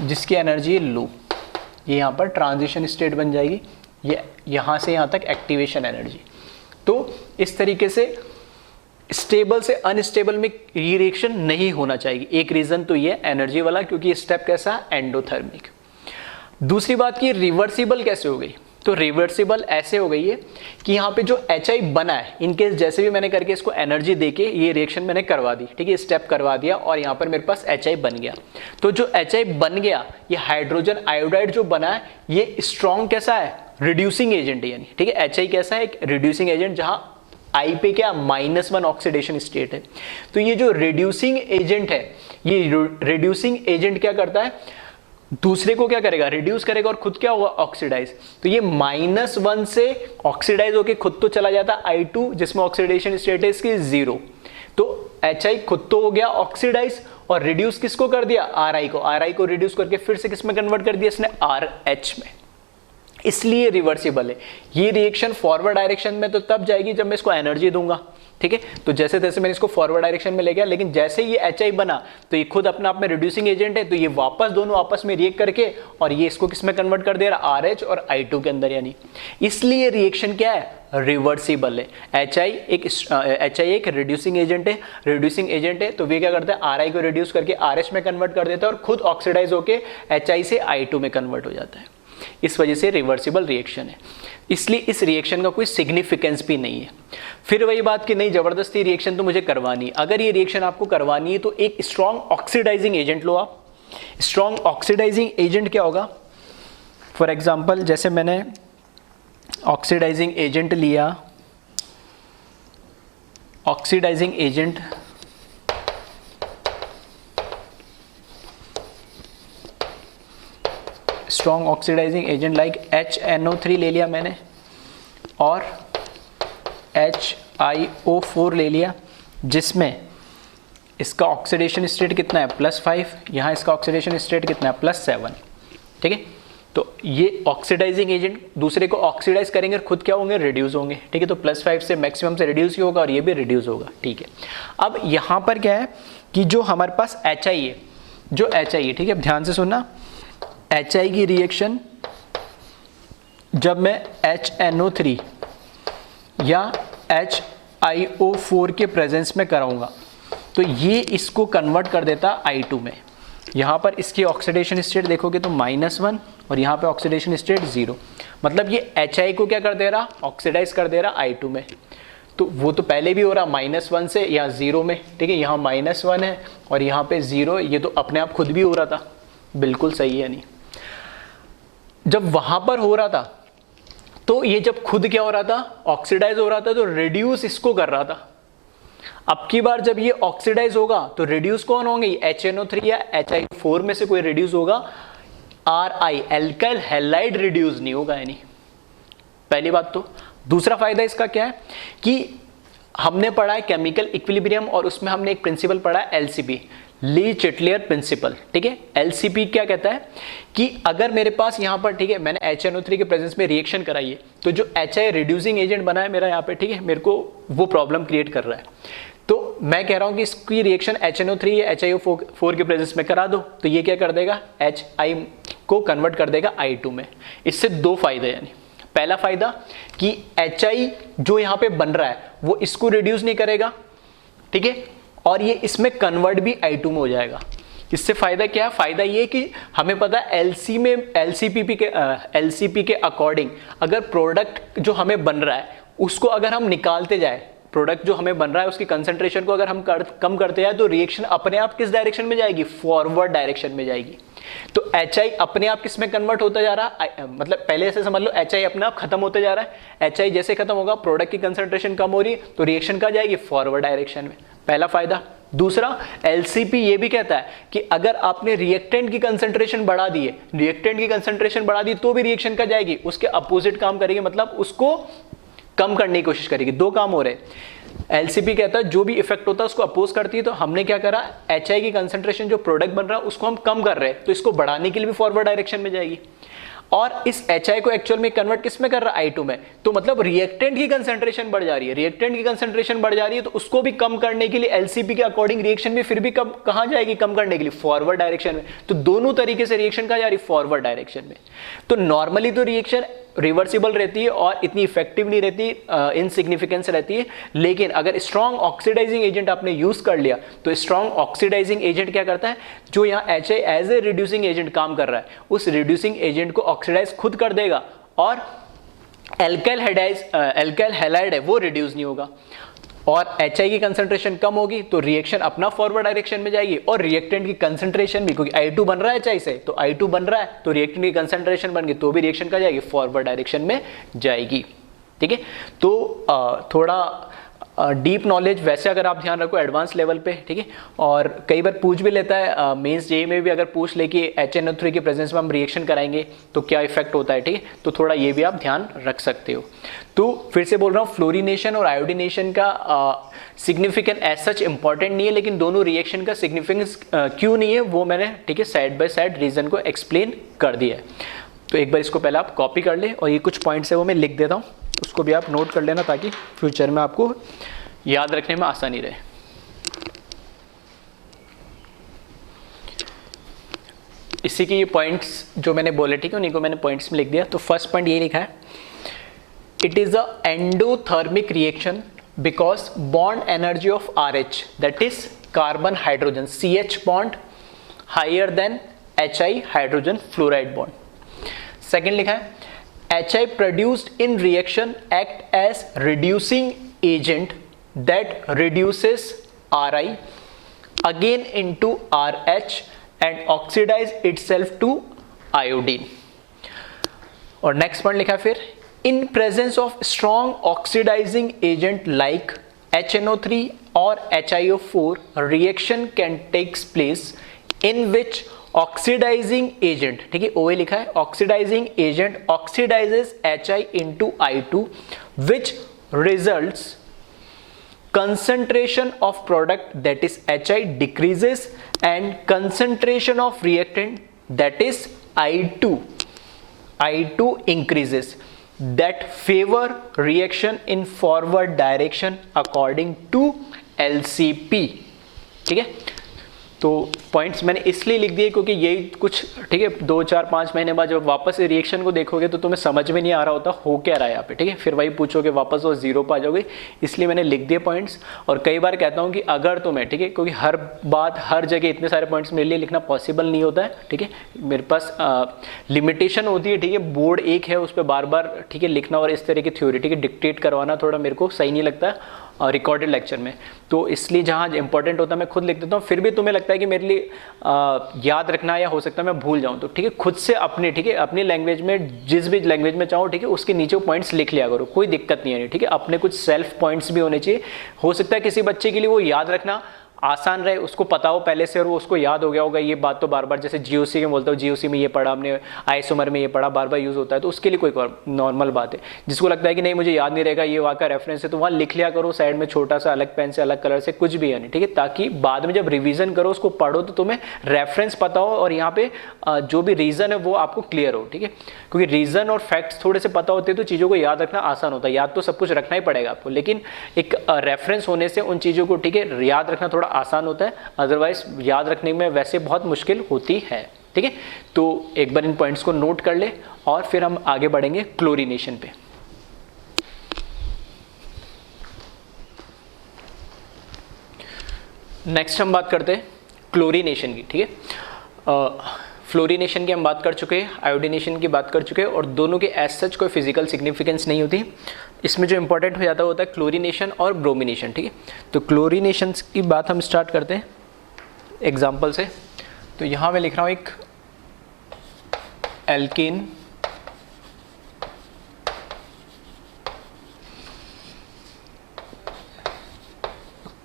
जिसकी एनर्जी लो। ये यहाँ पर ट्रांजिशन स्टेट बन जाएगी, ये यहाँ से यहाँ तक एक्टिवेशन एनर्जी। तो इस तरीके से स्टेबल से अनस्टेबल में रिएक्शन नहीं होना चाहिए। एक रीजन तो ये एनर्जी वाला, क्योंकि स्टेप कैसा, एंडोथर्मिक। दूसरी बात की रिवर्सिबल कैसे हो गई, तो रिवर्सिबल ऐसे हो गई है कि यहाँ पे जो HI बना है, इनकेस जैसे भी मैंने करके इसको एनर्जी देके ये रिएक्शन मैंने करवा दी, ठीक है, स्टेप करवा दिया, और यहाँ पर मेरे पास HI बन गया। तो जो HI बन गया, ये हाइड्रोजन आयोडाइड जो बना है, ये स्ट्रॉन्ग कैसा है, रिड्यूसिंग एजेंट है, यानी ठीक है, HI कैसा है, एक रिड्यूसिंग एजेंट, जहाँ I पे क्या -1 ऑक्सीडेशन स्टेट है। तो ये जो रिड्यूसिंग एजेंट है, ये रिड्यूसिंग एजेंट क्या करता है, दूसरे को क्या करेगा, रिड्यूस करेगा, और खुद क्या होगा, ऑक्सीडाइज। तो ये -1 से ऑक्सीडाइज होके खुद तो चला जाता है I2, जिसमें ऑक्सीडेशन स्टेट है इसकी 0। तो HI खुद तो हो गया ऑक्सीडाइज, और रिड्यूस किसको कर दिया, RI को रिड्यूस करके फिर से किस में कन्वर्ट कर दिया इसने, RH में। इसलिए रिवर्सिबल है। ये रिएक्शन फॉरवर्ड डायरेक्शन में तो तब जाएगी जब मैं इसको एनर्जी दूंगा, ठीक है। तो जैसे तैसे मैंने इसको फॉरवर्ड डायरेक्शन में ले गया, लेकिन जैसे ये HI बना तो ये खुद अपने आप में रिड्यूसिंग एजेंट है, तो ये वापस दोनों आपस में रिएक्ट करके और ये इसको किस में कन्वर्ट कर दे रहा, RH और I2 के अंदर, यानी इसलिए रिएक्शन क्या है, रिवर्सिबल है। HI एक रिड्यूसिंग एजेंट है, तो वे क्या करते हैं, RI को रिड्यूस करके RH में कन्वर्ट कर देता है, और खुद ऑक्सीडाइज होके HI से I2 में कन्वर्ट हो जाता है। इस वजह से रिवर्सिबल रिएक्शन है, इसलिए इस रिएक्शन का कोई सिग्निफिकेंस भी नहीं है। फिर वही बात कि नहीं, जबरदस्ती रिएक्शन तो मुझे करवानी, अगर ये रिएक्शन आपको करवानी है तो एक स्ट्रॉन्ग ऑक्सीडाइजिंग एजेंट लो आप। स्ट्रॉन्ग ऑक्सीडाइजिंग एजेंट क्या होगा, फॉर एग्जांपल जैसे मैंने ऑक्सीडाइजिंग एजेंट लिया, oxidising agent strong oxidising agent like HNO3 ले लिया मैंने, और HiO4 ले लिया, जिसमें इसका ऑक्सीडेशन स्टेट कितना है, +5, यहाँ इसका ऑक्सीडेशन स्टेट कितना है, +7, ठीक है। तो ये ऑक्सीडाइजिंग एजेंट दूसरे को ऑक्सीडाइज करेंगे, खुद क्या होंगे, रिड्यूस होंगे, ठीक है। तो +5 से मैक्सिमम से रिड्यूस ही होगा, और ये भी रिड्यूस होगा, ठीक है। अब यहाँ पर क्या है कि जो हमारे पास HI है, जो HI है, ठीक है, ध्यान से सुनना, HI की रिएक्शन जब मैं HNO3 या HiO4 के प्रेजेंस में कराऊंगा तो ये इसको कन्वर्ट कर देता I2 में। यहाँ पर इसकी ऑक्सीडेशन स्टेट देखोगे तो -1 और यहाँ पे ऑक्सीडेशन स्टेट 0, मतलब ये HI को क्या कर दे रहा, ऑक्सीडाइज कर दे रहा I2 में। तो वो तो पहले भी हो रहा -1 से या 0 में, ठीक है, यहाँ -1 है और यहाँ पे 0, ये तो अपने आप खुद भी हो रहा था, बिल्कुल सही है नहीं। जब वहाँ पर हो रहा था तो ये जब खुद क्या हो रहा था, ऑक्सीडाइज हो रहा था, तो रिड्यूस इसको कर रहा था। अब की बार जब ये ऑक्सीडाइज होगा तो रिड्यूस कौन होंगे, HNO3 या HI4 में से कोई रिड्यूस होगा, RI एल्काइल हैलाइड रिड्यूस नहीं होगा, यानी पहली बात तो। दूसरा फायदा इसका क्या है कि हमने पढ़ा है केमिकल इक्विलिब्रियम और उसमें हमने एक प्रिंसिपल पढ़ा है LCP, ली चिटलियर प्रिंसिपल, ठीक है। LCP क्या कहता है कि अगर मेरे पास यहाँ पर, ठीक है, मैंने HNO3 के प्रेजेंस में रिएक्शन कराई है, तो जो HI रिड्यूसिंग एजेंट बना है मेरा यहाँ पे, ठीक है, मेरे को वो प्रॉब्लम क्रिएट कर रहा है, तो मैं कह रहा हूँ कि इसकी रिएक्शन HNO3 या HiO4 के प्रेजेंस में करा दो, तो ये क्या कर देगा, HI को कन्वर्ट कर देगा I2 में। इससे दो फायदे, यानी पहला फायदा कि HI जो यहाँ पे बन रहा है वो इसको रिड्यूस नहीं करेगा, ठीक है, और ये इसमें कन्वर्ट भी I2 में हो जाएगा। इससे फायदा क्या है, फायदा ये कि हमें पता है LCP के अकॉर्डिंग अगर प्रोडक्ट जो हमें बन रहा है उसको अगर हम निकालते जाए, प्रोडक्ट जो हमें बन रहा है उसकी कंसंट्रेशन को अगर हम कम करते जाए, तो रिएक्शन अपने आप किस डायरेक्शन में जाएगी, फॉरवर्ड डायरेक्शन में जाएगी। तो HI अपने आप किस में कन्वर्ट होता जा रहा है, मतलब पहले ऐसे समझ लो HI अपने आप खत्म होते जा रहा है, HI जैसे खत्म होगा प्रोडक्ट की कंसंट्रेशन कम हो रही है, तो रिएक्शन कहाँ जाएगी, फॉरवर्ड डायरेक्शन में, पहला फायदा। दूसरा, LCP ये भी कहता है कि अगर आपने रिएक्टेंट की कंसंट्रेशन बढ़ा दी है, रिएक्टेंट की कंसंट्रेशन बढ़ा दी तो भी रिएक्शन कहाँ जाएगी, उसके अपोजिट काम करेगी, मतलब उसको कम करने की कोशिश करेगी। दो काम हो रहे हैं। LCP कहता है जो भी इफेक्ट होता है उसको अपोज करती है, तो हमने क्या करा, HI की कंसंट्रेशन जो प्रोडक्ट बन रहा है उसको हम कम कर रहे हैं, तो इसको बढ़ाने के लिए भी फॉरवर्ड डायरेक्शन में जाएगी, और इस HI को एक्चुअल में कन्वर्ट किस में कर रहा है, I2 में। तो मतलब रिएक्टेंट की कंसंट्रेशन बढ़ जा रही है, रिएक्टेंट की कंसंट्रेशन बढ़ जा रही है, तो उसको भी कम करने के लिए LCP के अकॉर्डिंग रिएक्शन भी फिर भी कहाँ जाएगी, कम करने के लिए फॉरवर्ड डायरेक्शन में। तो दोनों तरीके से रिएक्शन कहाँ जा रही है, फॉरवर्ड डायरेक्शन में। तो नॉर्मली तो रिएक्शन रिवर्सिबल रहती है और इतनी इफेक्टिव नहीं रहती, इनसिग्निफिकेंस रहती है, लेकिन अगर स्ट्रॉन्ग ऑक्सीडाइजिंग एजेंट आपने यूज कर लिया, तो स्ट्रॉन्ग ऑक्सीडाइजिंग एजेंट क्या करता है, जो यहाँ HI as a reducing agent काम कर रहा है, उस रिड्यूसिंग एजेंट को ऑक्सीडाइज खुद कर देगा, और एल्काइल हैलाइड है वो रिड्यूस नहीं होगा, और HI की कंसंट्रेशन कम होगी तो रिएक्शन अपना फॉरवर्ड डायरेक्शन में जाएगी, और रिएक्टेंट की कंसंट्रेशन भी, क्योंकि I2 बन रहा है HI से, तो I2 बन रहा है तो रिएक्टेंट की कंसंट्रेशन बन गई तो भी रिएक्शन का जाएगी, फॉरवर्ड डायरेक्शन में जाएगी, ठीक है। तो थोड़ा डीप नॉलेज वैसे अगर आप ध्यान रखो एडवांस लेवल पे, ठीक है, और कई बार पूछ भी लेता है मेंस JEE में भी, अगर पूछ ले कि HNO3 के प्रेजेंस में हम रिएक्शन कराएंगे तो क्या इफेक्ट होता है, ठीक है, तो थोड़ा ये भी आप ध्यान रख सकते हो। तो फिर से बोल रहा हूँ, फ्लोरिनेशन और आयोडीनेशन का सिग्निफिकेंट एज सच इंपॉर्टेंट नहीं है, लेकिन दोनों रिएक्शन का सिग्निफिकेंस क्यों नहीं है वो मैंने, ठीक है, साइड बाय साइड रीजन को एक्सप्लेन कर दिया है। तो एक बार इसको पहले आप कॉपी कर ले, और ये कुछ पॉइंट्स है वो मैं लिख देता हूँ, उसको भी आप नोट कर लेना ताकि फ्यूचर में आपको याद रखने में आसानी रहे। इसी के ये पॉइंट्स जो मैंने बोले, ठीक है, उन्हीं को मैंने पॉइंट्स में लिख दिया। तो फर्स्ट पॉइंट ये लिखा है, it is a endothermic reaction because bond energy of RH, that is carbon hydrogen, CH bond higher than HI hydrogen fluoride bond. Second लिखा है, HI produced in reaction act as reducing agent that reduces RI again into RH and oxidize itself to iodine। और next point लिखा है फिर, in presence of strong oxidizing agent like HNO3 or HiO4 reaction can takes place in which oxidising agent, ठीक है, OA लिखा है, oxidising agent oxidises HI into I2 which results concentration of product that is HI decreases and concentration of reactant that is I2 increases, that favor reaction in forward direction according to LCP, ठीक है। तो points मैंने इसलिए लिख दिए क्योंकि यही कुछ, ठीक है, 2 4 5 महीने बाद जब वापस रिएक्शन को देखोगे तो तुम्हें समझ में नहीं आ रहा होता हो क्या रहा है यहाँ पे, ठीक है, फिर वही पूछोगे वापस वो जीरो पर आ जाओगे, इसलिए मैंने लिख दिए पॉइंट्स। और कई बार कहता हूँ कि अगर तुम्हें, ठीक है, क्योंकि हर बात हर जगह इतने सारे पॉइंट्स मेरे लिए लिखना पॉसिबल नहीं होता है, ठीक है, मेरे पास लिमिटेशन होती है, ठीक है, बोर्ड एक है उस पर बार बार, ठीक है, लिखना और इस तरह की थ्योरी, ठीक है, डिक्टेट करवाना थोड़ा मेरे को सही नहीं लगता है रिकॉर्डेड लेक्चर में, तो इसलिए जहाँ इंपॉर्टेंट होता है मैं खुद लिख देता हूँ। फिर भी तुम्हें लगता है कि मेरे लिए याद रखना या हो सकता है मैं भूल जाऊँ, तो ठीक है, खुद से अपने, ठीक है, अपनी लैंग्वेज में, जिस भी लैंग्वेज में चाहो, ठीक है, उसके नीचे पॉइंट्स लिख लिया करो, कोई दिक्कत नहीं है, ठीक है, अपने कुछ सेल्फ पॉइंट्स भी होने चाहिए। हो सकता है किसी बच्चे के लिए वो याद रखना आसान रहे, उसको पता हो पहले से और वो उसको याद हो गया होगा ये बात, तो बार बार जैसे जीओसी में बोलता हूँ, जीओसी में ये पढ़ा हमने, आइसोमर में ये पढ़ा, बार बार यूज़ होता है, तो उसके लिए कोई नॉर्मल बात है। जिसको लगता है कि नहीं मुझे याद नहीं रहेगा, ये वहाँ का रेफरेंस है, तो वहाँ लिख लिया करो साइड में छोटा सा, अलग पेन से, अलग कलर से, कुछ भी है नहीं, ठीक है, ताकि बाद में जब रिविजन करो उसको पढ़ो तो तुम्हें रेफरेंस पता हो और यहाँ पे जो भी रीज़न है वो आपको क्लियर हो, ठीक है, क्योंकि रीज़न और फैक्ट्स थोड़े से पता होते हैं तो चीज़ों को याद रखना आसान होता है। याद तो सब कुछ रखना ही पड़ेगा आपको, लेकिन एक रेफरेंस होने से उन चीज़ों को, ठीक है, याद रखना थोड़ा आसान होता है, अदरवाइज याद रखने में वैसे बहुत मुश्किल होती है, ठीक है। तो एक बार इन पॉइंट्स को नोट कर ले और फिर हम आगे बढ़ेंगे क्लोरीनेशन पे। नेक्स्ट हम बात करते हैं क्लोरीनेशन की, ठीक है। फ्लोरीनेशन की हम बात कर चुके हैं, आयोडीनेशन की बात कर चुके हैं, और दोनों के एज सच कोई फिजिकल सिग्निफिकेंस नहीं होती। इसमें जो इंपॉर्टेंट हो जाता है होता है क्लोरीनेशन और ब्रोमिनेशन, ठीक है। तो क्लोरीनेशन की बात हम स्टार्ट करते हैं एग्जाम्पल से। तो यहाँ मैं लिख रहा हूँ एक एल्कीन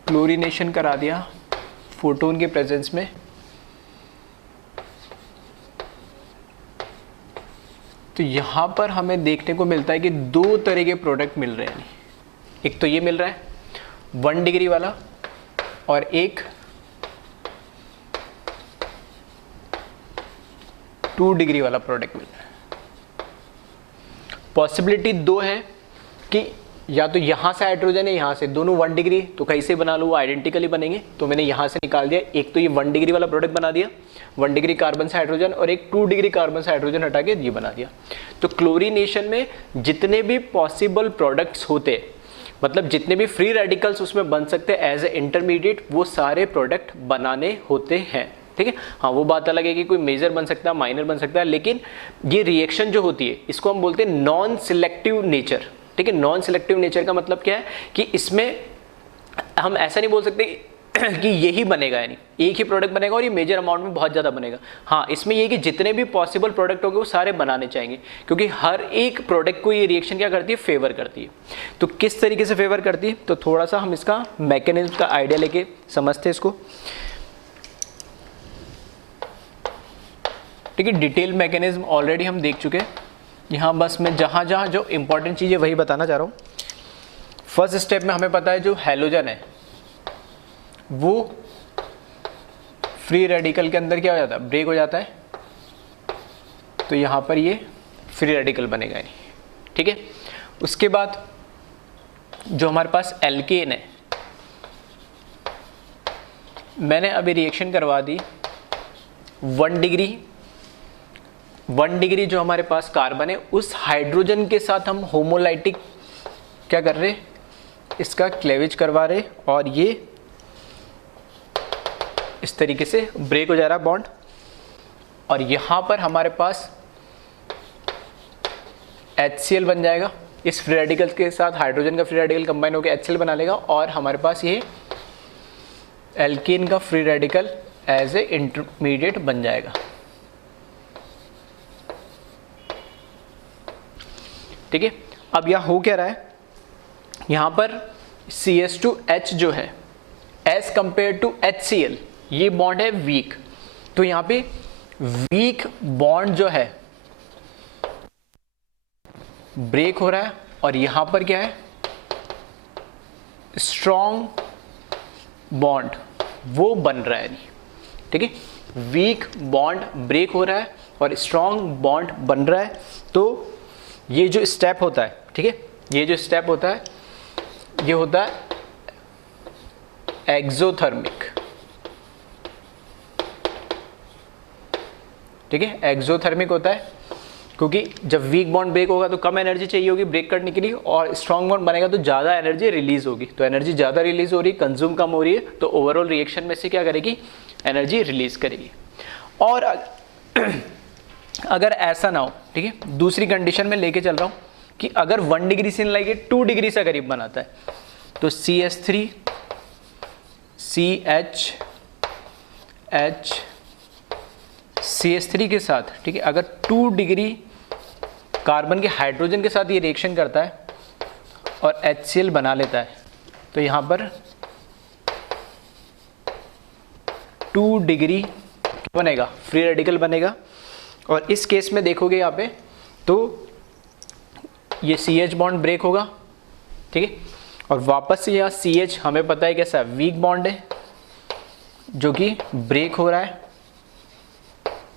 क्लोरीनेशन करा दिया फोटोन के प्रेजेंस में, तो यहाँ पर हमें देखने को मिलता है कि दो तरह के प्रोडक्ट मिल रहे हैं। एक तो ये मिल रहा है 1 डिग्री वाला और एक 2 डिग्री वाला प्रोडक्ट मिल रहा है। पॉसिबिलिटी दो है कि या तो यहाँ से हाइड्रोजन है, यहाँ से, दोनों 1 डिग्री, तो कैसे बना लो वो आइडेंटिकली बनेंगे, तो मैंने यहाँ से निकाल दिया। एक तो ये 1 डिग्री वाला प्रोडक्ट बना दिया, 1 डिग्री कार्बन से हाइड्रोजन, और एक 2 डिग्री कार्बन से हाइड्रोजन हटा के ये बना दिया। तो क्लोरीनेशन में जितने भी पॉसिबल प्रोडक्ट्स होते, मतलब जितने भी फ्री रेडिकल्स उसमें बन सकते हैं एज ए इंटरमीडिएट, वो सारे प्रोडक्ट बनाने होते हैं, ठीक है। हाँ, वो बात अलग है कि कोई मेजर बन सकता है, माइनर बन सकता है, लेकिन ये रिएक्शन जो होती है इसको हम बोलते हैं नॉन सिलेक्टिव नेचर, ठीक है। नॉन सिलेक्टिव नेचर का मतलब क्या है कि इसमें हम ऐसा नहीं बोल सकते कि यही बनेगा, यानी एक ही प्रोडक्ट बनेगा और ये मेजर अमाउंट में बहुत ज़्यादा बनेगा। हाँ, इसमें ये कि जितने भी पॉसिबल प्रोडक्ट होंगे वो सारे बनाने चाहेंगे, क्योंकि हर एक प्रोडक्ट को ये रिएक्शन क्या करती है, फेवर करती है। तो किस तरीके से फेवर करती है, तो थोड़ा सा हम इसका मैकेनिज्म का आइडिया लेके समझते हैं इसको, ठीक है। डिटेल मैकेनिज्म ऑलरेडी हम देख चुके हैं, यहाँ बस मैं जहाँ जहाँ जो इंपॉर्टेंट चीज़ है वही बताना चाह रहा हूँ। फर्स्ट स्टेप में हमें पता है जो हैलोजन है वो फ्री रेडिकल के अंदर क्या हो जाता है, ब्रेक हो जाता है, तो यहाँ पर ये फ्री रेडिकल बनेगा नहीं, ठीक है। उसके बाद जो हमारे पास एल्केन है, मैंने अभी रिएक्शन करवा दी 1 डिग्री जो हमारे पास कार्बन है उस हाइड्रोजन के साथ हम होमोलाइटिक क्या कर रहे, इसका क्लेवेज करवा रहे, और ये इस तरीके से ब्रेक हो जा रहा बॉन्ड, और यहाँ पर हमारे पास HCl बन जाएगा। इस फ्री रेडिकल के साथ हाइड्रोजन का फ्री रेडिकल कंबाइन होकर HCl बना लेगा, और हमारे पास ये एल्कीन का free radical as a intermediate बन जाएगा, ठीक है। अब यहाँ हो क्या रहा है, यहाँ पर CH2H जो है एज कंपेयर टू HCl, ये बॉन्ड है वीक, तो यहाँ पे वीक बॉन्ड जो है ब्रेक हो रहा है, और यहाँ पर क्या है, स्ट्रॉन्ग बॉन्ड वो बन रहा है, ठीक है। वीक बॉन्ड ब्रेक हो रहा है और स्ट्रॉन्ग बॉन्ड बन रहा है। तो ये जो स्टेप होता है, ठीक है, ये जो स्टेप होता है ये होता है एक्सोथर्मिक, ठीक है, एक्सोथर्मिक होता है क्योंकि जब वीक बॉन्ड ब्रेक होगा तो कम एनर्जी चाहिए होगी ब्रेक करने के लिए, और स्ट्रॉन्ग बॉन्ड बनेगा तो ज़्यादा एनर्जी रिलीज होगी। तो एनर्जी ज़्यादा रिलीज हो रही है, कंज्यूम कम हो रही है, तो ओवरऑल रिएक्शन में से क्या करेगी, एनर्जी रिलीज करेगी। और अगर ऐसा ना हो, ठीक है, दूसरी कंडीशन में लेके चल रहा हूँ कि अगर 1 डिग्री से लेके 2 डिग्री से करीब बनाता है तो CH3 CH3 के साथ, ठीक है, अगर 2 डिग्री कार्बन के हाइड्रोजन के साथ ये रिएक्शन करता है और HCl बना लेता है तो यहाँ पर 2 डिग्री बनेगा, फ्री रेडिकल बनेगा। और इस केस में देखोगे यहाँ पे तो ये CH बॉन्ड ब्रेक होगा, ठीक है, और वापस से यहाँ CH हमें पता है कैसा वीक बॉन्ड है जो कि ब्रेक हो रहा है,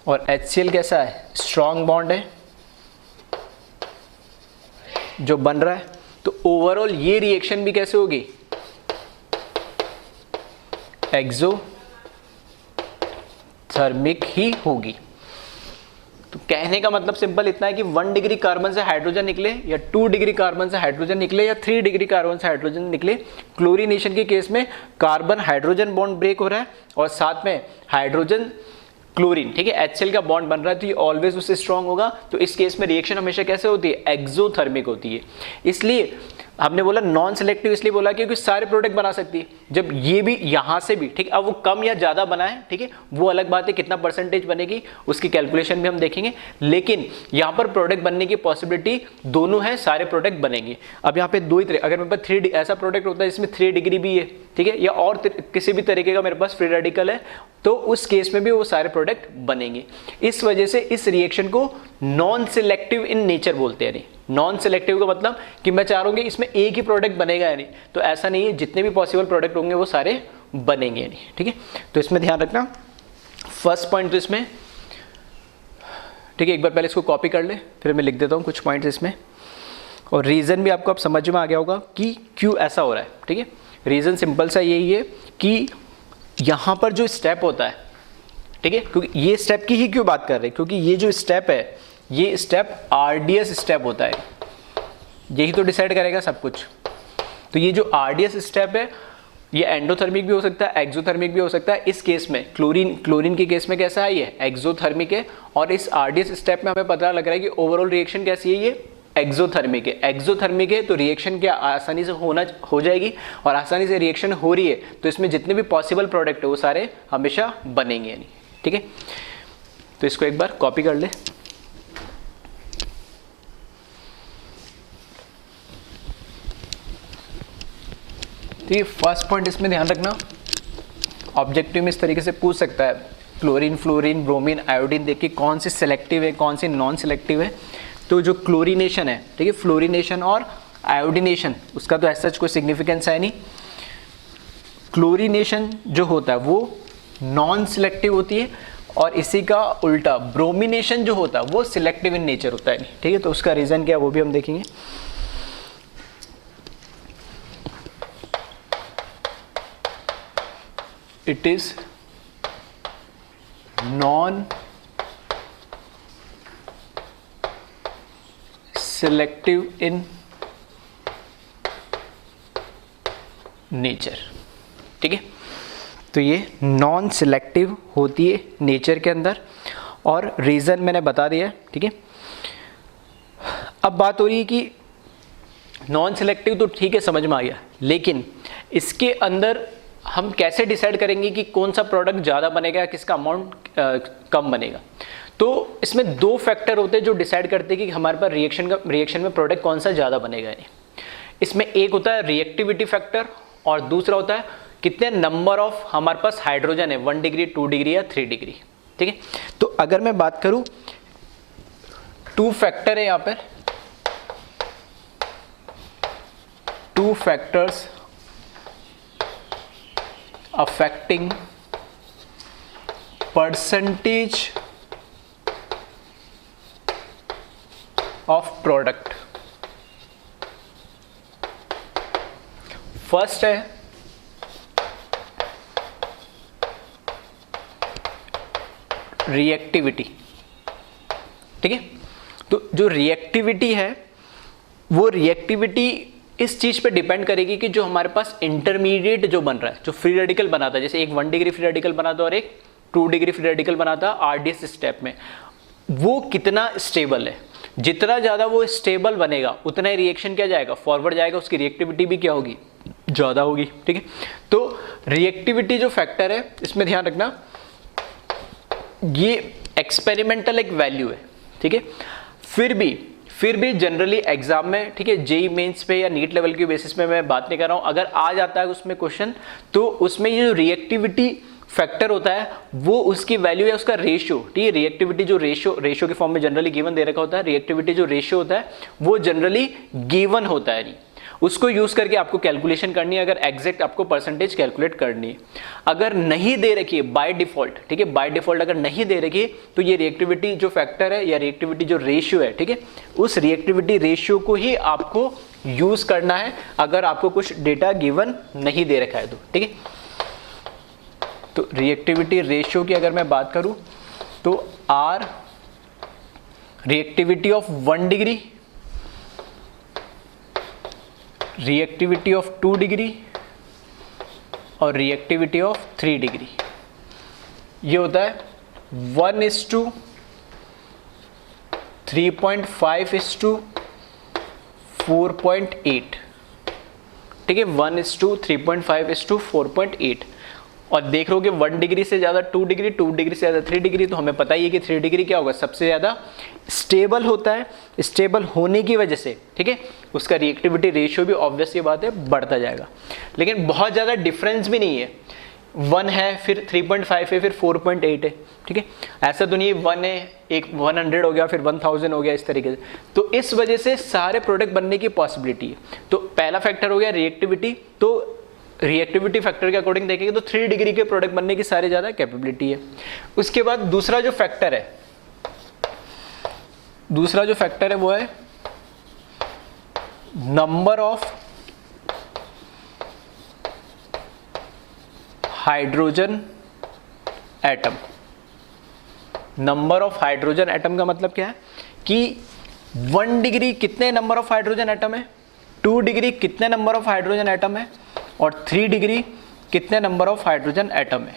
और HCl कैसा है, स्ट्रॉन्ग बॉन्ड है जो बन रहा है। तो ओवरऑल ये रिएक्शन भी कैसे होगी, एक्सोथर्मिक ही होगी। तो कहने का मतलब सिंपल इतना है कि 1 डिग्री कार्बन से हाइड्रोजन निकले या 2 डिग्री कार्बन से हाइड्रोजन निकले या 3 डिग्री कार्बन से हाइड्रोजन निकले, क्लोरीनेशन के केस में कार्बन हाइड्रोजन बॉन्ड ब्रेक हो रहा है और साथ में हाइड्रोजन क्लोरीन, ठीक है, HCl का बॉन्ड बन रहा है, तो ये ऑलवेज उससे स्ट्रांग होगा। तो इस केस में रिएक्शन हमेशा कैसे होती है, एक्सोथर्मिक होती है। इसलिए हमने बोला नॉन सिलेक्टिव, इसलिए बोला क्योंकि सारे प्रोडक्ट बना सकती है। जब ये भी यहाँ से भी, ठीक है, अब वो कम या ज़्यादा बनाए, ठीक है, वो अलग बात है, कितना परसेंटेज बनेगी उसकी कैलकुलेशन भी हम देखेंगे, लेकिन यहाँ पर प्रोडक्ट बनने की पॉसिबिलिटी दोनों है, सारे प्रोडक्ट बनेंगे। अब यहाँ पे दो ही तरह, अगर मेरे पास 3 ऐसा प्रोडक्ट होता है जिसमें 3 डिग्री भी है, ठीक है, या और किसी भी तरीके का मेरे पास फ्री रेडिकल है, तो उस केस में भी वो सारे प्रोडक्ट बनेंगे। इस वजह से इस रिएक्शन को नॉन सिलेक्टिव इन नेचर बोलते हैं। नॉन सिलेक्टिव का मतलब कि मैं चाह रहा हूँ कि इसमें एक ही प्रोडक्ट बनेगा या नहीं, तो ऐसा नहीं है, जितने भी पॉसिबल प्रोडक्ट होंगे वो सारे बनेंगे या नहीं, ठीक है। तो इसमें ध्यान रखना, फर्स्ट पॉइंट तो इसमें, ठीक है, एक बार पहले इसको कॉपी कर ले, फिर मैं लिख देता हूँ कुछ पॉइंट्स इसमें, और रीज़न भी आपको अब समझ में आ गया होगा कि क्यों ऐसा हो रहा है, ठीक है। रीज़न सिंपल सा यही है कि यहाँ पर जो स्टेप होता है, ठीक है, क्योंकि ये स्टेप की ही क्यों बात कर रहे हैं, क्योंकि ये जो स्टेप है, ये स्टेप RDS स्टेप होता है, यही तो डिसाइड करेगा सब कुछ। तो ये जो RDS स्टेप है, ये एंडोथर्मिक भी हो सकता है, एक्सोथर्मिक भी हो सकता है। इस केस में क्लोरीन के केस में कैसा है, ये एक्सोथर्मिक है, और इस RDS स्टेप में हमें पता लग रहा है कि ओवरऑल रिएक्शन कैसी है, ये एक्सोथर्मिक है। एक्सोथर्मिक है तो रिएक्शन क्या आसानी से हो जाएगी, और आसानी से रिएक्शन हो रही है तो इसमें जितने भी पॉसिबल प्रोडक्ट है वो सारे हमेशा बनेंगे नहीं, ठीक है। तो इसको एक बार कॉपी कर ले। तो ये फर्स्ट पॉइंट इसमें ध्यान रखना, ऑब्जेक्टिव में इस तरीके से पूछ सकता है, क्लोरीन, फ्लोरीन, ब्रोमीन, आयोडीन देख के कौन सी सिलेक्टिव है कौन सी नॉन सिलेक्टिव है। तो जो क्लोरीनेशन है, ठीक है, फ्लोरीनेशन और आयोडीनेशन, उसका तो ऐसा कोई सिग्निफिकेंस है नहीं। क्लोरीनेशन जो होता है वो नॉन सिलेक्टिव होती है, और इसी का उल्टा ब्रोमिनेशन जो होता है वो सिलेक्टिव इन नेचर होता है, ठीक है। तो उसका रीज़न क्या है वो भी हम देखेंगे। It is non selective in nature, ठीक है। तो ये नॉन सिलेक्टिव होती है नेचर के अंदर, और रीज़न मैंने बता दिया, ठीक है। अब बात हो रही है कि नॉन सिलेक्टिव तो ठीक है, समझ में आ गया, लेकिन इसके अंदर हम कैसे डिसाइड करेंगे कि कौन सा प्रोडक्ट ज़्यादा बनेगा या किसका अमाउंट कम बनेगा। तो इसमें 2 फैक्टर होते हैं जो डिसाइड करते हैं कि हमारे पास रिएक्शन में प्रोडक्ट कौन सा ज़्यादा बनेगा। इसमें एक होता है रिएक्टिविटी फैक्टर, और दूसरा होता है कितने नंबर ऑफ हमारे पास हाइड्रोजन है, 1 डिग्री, 2 डिग्री या 3 डिग्री, ठीक है। तो अगर मैं बात करूं, 2 फैक्टर है यहाँ पर, 2 factors affecting percentage of product. First है रिएक्टिविटी, ठीक है। तो जो रिएक्टिविटी है वो रिएक्टिविटी इस चीज पे डिपेंड करेगी कि जो हमारे पास इंटरमीडिएट जो बन रहा है, जो फ्री रेडिकल बनाता है, जैसे एक 1 डिग्री फ्री रेडिकल बनाता है और एक 2 डिग्री फ्री रेडिकल बनाता है आरडीएस स्टेप में, वो कितना स्टेबल है। जितना ज्यादा वो स्टेबल बनेगा उतना ही रिएक्शन क्या जाएगा, फॉरवर्ड जाएगा, उसकी रिएक्टिविटी भी क्या होगी, ज्यादा होगी। ठीक है, तो रिएक्टिविटी जो फैक्टर है इसमें ध्यान रखना, ये एक्सपेरिमेंटल एक वैल्यू है। ठीक है, फिर भी जनरली एग्जाम में, ठीक है, जेई मेंस पे या नीट लेवल के बेसिस पे मैं बात नहीं कर रहा हूं, अगर आ जाता है उसमें क्वेश्चन, तो उसमें ये जो रिएक्टिविटी फैक्टर होता है वो उसकी वैल्यू है उसका रेशियो। ठीक है, रिएक्टिविटी जो रेशियो के फॉर्म में जनरली गिवन दे रखा होता है, रिएक्टिविटी जो रेशियो होता है वो जनरली गिवन होता है, नहीं उसको यूज करके आपको कैलकुलेशन करनी है, अगर एग्जैक्ट आपको परसेंटेज कैलकुलेट करनी है। अगर नहीं दे रखी है बाय डिफॉल्ट, ठीक है, बाय डिफॉल्ट अगर नहीं दे रखी है तो ये रिएक्टिविटी जो फैक्टर है या रिएक्टिविटी जो रेशियो है, ठीक है, उस रिएक्टिविटी रेशियो को ही आपको यूज करना है अगर आपको कुछ डेटा गिवन नहीं दे रखा है तो। ठीक है, तो रिएक्टिविटी रेशियो की अगर मैं बात करूं तो R reactivity of 1 degree, reactivity of 2 degree और रिएक्टिविटी ऑफ 3 डिग्री, ये होता है 1:3.5:4.8। ठीक है, 1:3.5:4.8। और देख लो कि 1 डिग्री से ज्यादा 2 डिग्री, 2 डिग्री से ज्यादा 3 डिग्री, तो हमें पता ही है कि 3 डिग्री क्या होगा, सबसे ज्यादा स्टेबल होता है। स्टेबल होने की वजह से, ठीक है, उसका रिएक्टिविटी रेशियो भी ऑब्वियस ये बात है बढ़ता जाएगा। लेकिन बहुत ज्यादा डिफरेंस भी नहीं है, 1 है फिर 3.5 है फिर 4.8 है। ठीक है, ऐसा तो नहीं 1 है एक 100 हो गया फिर 1000 हो गया, इस तरीके से। तो इस वजह से सारे प्रोडक्ट बनने की पॉसिबिलिटी है। तो पहला फैक्टर हो गया रिएक्टिविटी, तो रिएक्टिविटी फैक्टर के अकॉर्डिंग देखेंगे तो 3 डिग्री के प्रोडक्ट बनने की सारे ज्यादा कैपेबिलिटी है। उसके बाद दूसरा जो फैक्टर है वो है number of hydrogen atom. Number of hydrogen atom का मतलब क्या है कि 1 डिग्री कितने नंबर ऑफ हाइड्रोजन एटम है, 2 डिग्री कितने नंबर ऑफ हाइड्रोजन एटम है और 3 डिग्री कितने नंबर ऑफ हाइड्रोजन एटम है।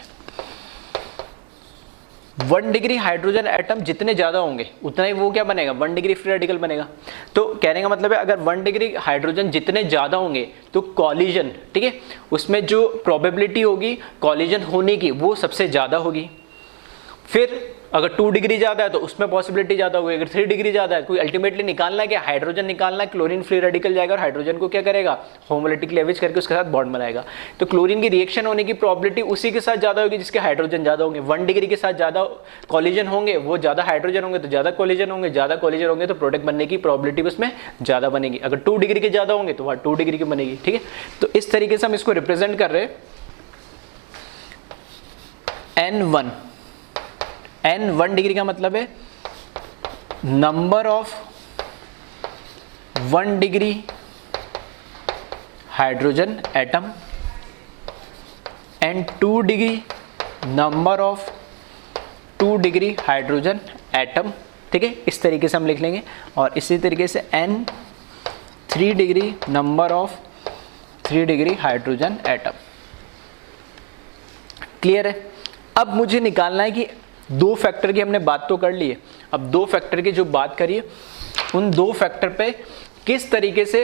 1 डिग्री हाइड्रोजन एटम जितने ज्यादा होंगे उतना ही वो क्या बनेगा, 1 डिग्री फ्री रेडिकल बनेगा। तो कहने का मतलब है अगर 1 डिग्री हाइड्रोजन जितने ज्यादा होंगे तो कॉलिजन, ठीक है, उसमें जो प्रोबेबिलिटी होगी कॉलिजन होने की वो सबसे ज्यादा होगी। फिर अगर 2 डिग्री ज्यादा है तो उसमें पॉसिबिलिटी ज्यादा होगी। अगर 3 डिग्री ज्यादा है, कोई अल्टीमेटली निकालना है कि हाइड्रोजन निकालना है, क्लोरीन फ्री रेडिकल जाएगा और हाइड्रोजन को क्या करेगा, होमोलिटिक लेवेज करके उसके साथ बॉन्ड बनाएगा। तो क्लोरीन की रिएक्शन होने की प्रोबेबिलिटी उसी के साथ ज्यादा होगी जिसके हाइड्रोजन ज्यादा होंगे। 1 डिग्री के साथ ज्यादा कॉलिजन होंगे, वो ज्यादा हाइड्रोजन होंगे तो ज्यादा कॉलिजन होंगे, ज्यादा कॉलिजन होंगे तो प्रोडक्ट बनने की प्रोबेबिलिटी उसमें ज्यादा बनेगी। अगर 2 डिग्री के ज्यादा होंगे तो वहां 2 डिग्री की बनेगी। ठीक है, तो इस तरीके से हम इसको रिप्रेजेंट कर रहे हैं। N1 डिग्री का मतलब है number of 1 degree hydrogen atom and 2 degree number of 2 degree hydrogen atom. ठीक है, इस तरीके से हम लिख लेंगे। और इसी तरीके से N3 degree number of 3 degree hydrogen atom. Clear है। अब मुझे निकालना है कि 2 फैक्टर की हमने बात तो कर ली है, अब 2 फैक्टर की जो बात करिए उन 2 फैक्टर पे किस तरीके से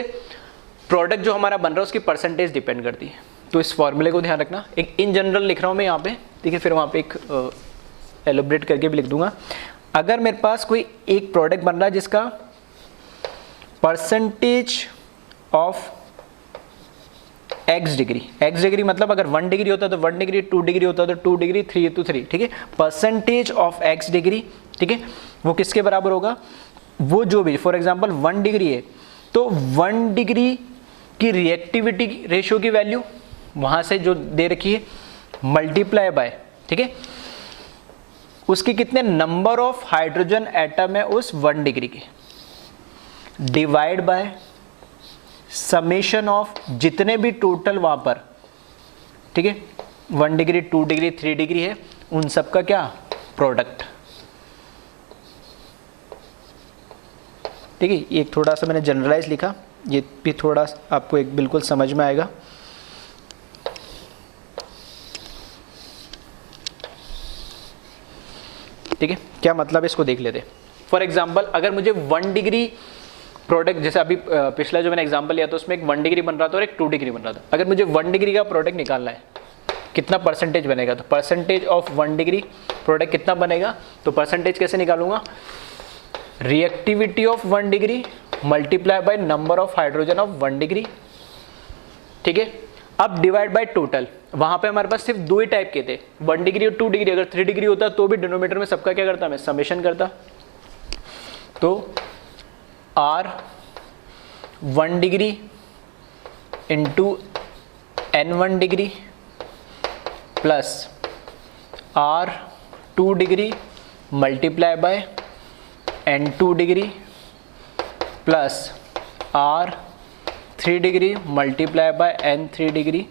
प्रोडक्ट जो हमारा बन रहा है उसकी परसेंटेज डिपेंड करती है। तो इस फॉर्मूले को ध्यान रखना, एक इन जनरल लिख रहा हूं मैं यहाँ पे, ठीक है, फिर वहाँ पे एक एलोब्रेट करके भी लिख दूंगा। अगर मेरे पास कोई एक प्रोडक्ट बन रहा है जिसका परसेंटेज ऑफ x डिग्री मतलब अगर 1 डिग्री होता तो 1 डिग्री, 2 डिग्री होता तो 2 डिग्री, 3 तो 3, ठीक है, परसेंटेज ऑफ x डिग्री, ठीक है, वो किसके बराबर होगा, वो जो भी फॉर एग्जांपल 1 डिग्री है तो 1 डिग्री की रिएक्टिविटी रेशियो की वैल्यू वहां से जो दे रखी है मल्टीप्लाई बाय, ठीक है, उसके कितने नंबर ऑफ हाइड्रोजन एटम है उस 1 डिग्री के, डिवाइड बाय समेशन ऑफ जितने भी टोटल वहां पर, ठीक है, 1 डिग्री, 2 डिग्री, 3 डिग्री है, उन सब का क्या प्रोडक्ट। ठीक है। ये थोड़ा सा मैंने जनरलाइज लिखा, ये भी थोड़ा आपको एक बिल्कुल समझ में आएगा। ठीक है, क्या मतलब है इसको देख लेते हैं। फॉर एग्जाम्पल अगर मुझे 1 डिग्री प्रोडक्ट, जैसे अभी पिछला जो मैंने एग्जाम्पल लिया था उसमें एक 1 डिग्री बन रहा था और एक 2 डिग्री बन रहा था। अगर मुझे 1 डिग्री का प्रोडक्ट निकालना है, कितना परसेंटेज बनेगा, तो परसेंटेज ऑफ 1 डिग्री प्रोडक्ट कितना बनेगा, तो परसेंटेज कैसे निकालूंगा, reactivity of 1 degree multiply by number of hydrogen of 1 degree. ठीक है, अब डिवाइड बाय टोटल। वहां पे हमारे पास सिर्फ 2 ही टाइप के थे, 1 डिग्री और 2 डिग्री। अगर 3 डिग्री होता तो भी डिनोमिनेटर में सबका क्या करता, मैं समेशन करता। तो R 1 degree into N1 degree plus R 2 degree multiply by N2 degree plus R 3 degree multiply by N3 degree,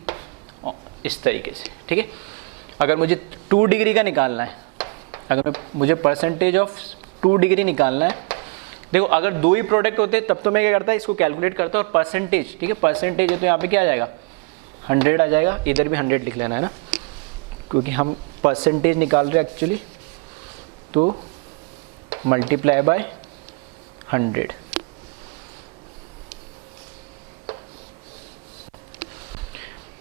इस तरीके से। ठीक है, अगर मुझे 2 डिग्री का निकालना है, अगर मुझे परसेंटेज ऑफ 2 डिग्री निकालना है, देखो अगर 2 ही प्रोडक्ट होते तब तो मैं क्या करता, इसको कैलकुलेट करता और परसेंटेज, ठीक है परसेंटेज है तो यहाँ पे क्या आ जाएगा 100 आ जाएगा, इधर भी 100 लिख लेना है ना, क्योंकि हम परसेंटेज निकाल रहे हैं एक्चुअली। तो मल्टीप्लाई बाय 100।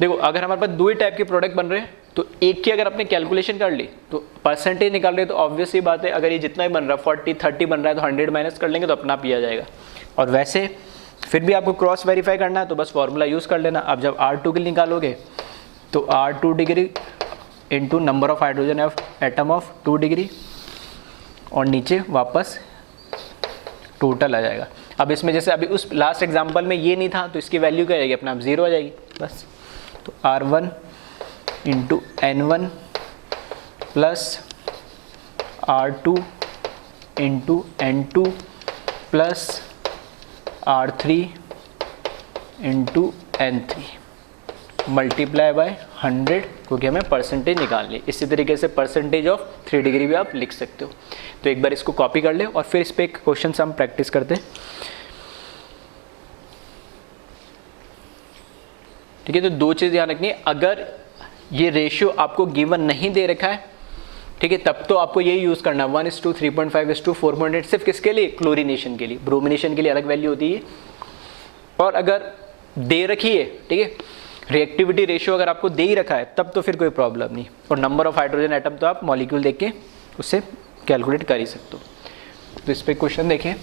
देखो अगर हमारे पास 2 ही टाइप के प्रोडक्ट बन रहे हैं तो एक की अगर आपने कैलकुलेशन कर ली तो परसेंटेज निकाल रहे, तो ऑब्वियस ही बात है अगर ये जितना ही बन रहा है 40 30 बन रहा है तो 100 माइनस कर लेंगे तो अपना आप ही आ जाएगा। और वैसे फिर भी आपको क्रॉस वेरीफाई करना है तो बस फॉर्मूला यूज़ कर लेना। अब जब R2 के लिए निकालोगे तो R2 degree into number of hydrogen of atom of 2 degree और नीचे वापस टोटल आ जाएगा। अब इसमें जैसे अभी उस लास्ट एग्जाम्पल में ये नहीं था तो इसकी वैल्यू क्या आएगी, अपना आप 0 आ जाएगी बस। तो R1 into N1 plus R2 into N2 plus R3 into N3 multiply by 100, क्योंकि हमें परसेंटेज निकालनी है। इसी तरीके से परसेंटेज ऑफ 3 डिग्री भी आप लिख सकते हो। तो एक बार इसको कॉपी कर ले और फिर इस पर एक क्वेश्चन हम प्रैक्टिस करते हैं। ठीक है, तो 2 चीज़ ध्यान रखनी है, अगर ये रेशियो आपको गिवन नहीं दे रखा है, ठीक है, तब तो आपको यही यूज़ करना है 1:3.5:4.8, सिर्फ किसके लिए, क्लोरीनेशन के लिए। ब्रोमिनेशन के लिए अलग वैल्यू होती है। और अगर दे रखी है, ठीक है, रिएक्टिविटी रेशियो अगर आपको दे ही रखा है तब तो फिर कोई प्रॉब्लम नहीं। और नंबर ऑफ हाइड्रोजन एटम तो आप मॉलिक्यूल देख के उससे कैलकुलेट कर ही सकते हो। तो इस पर क्वेश्चन देखें।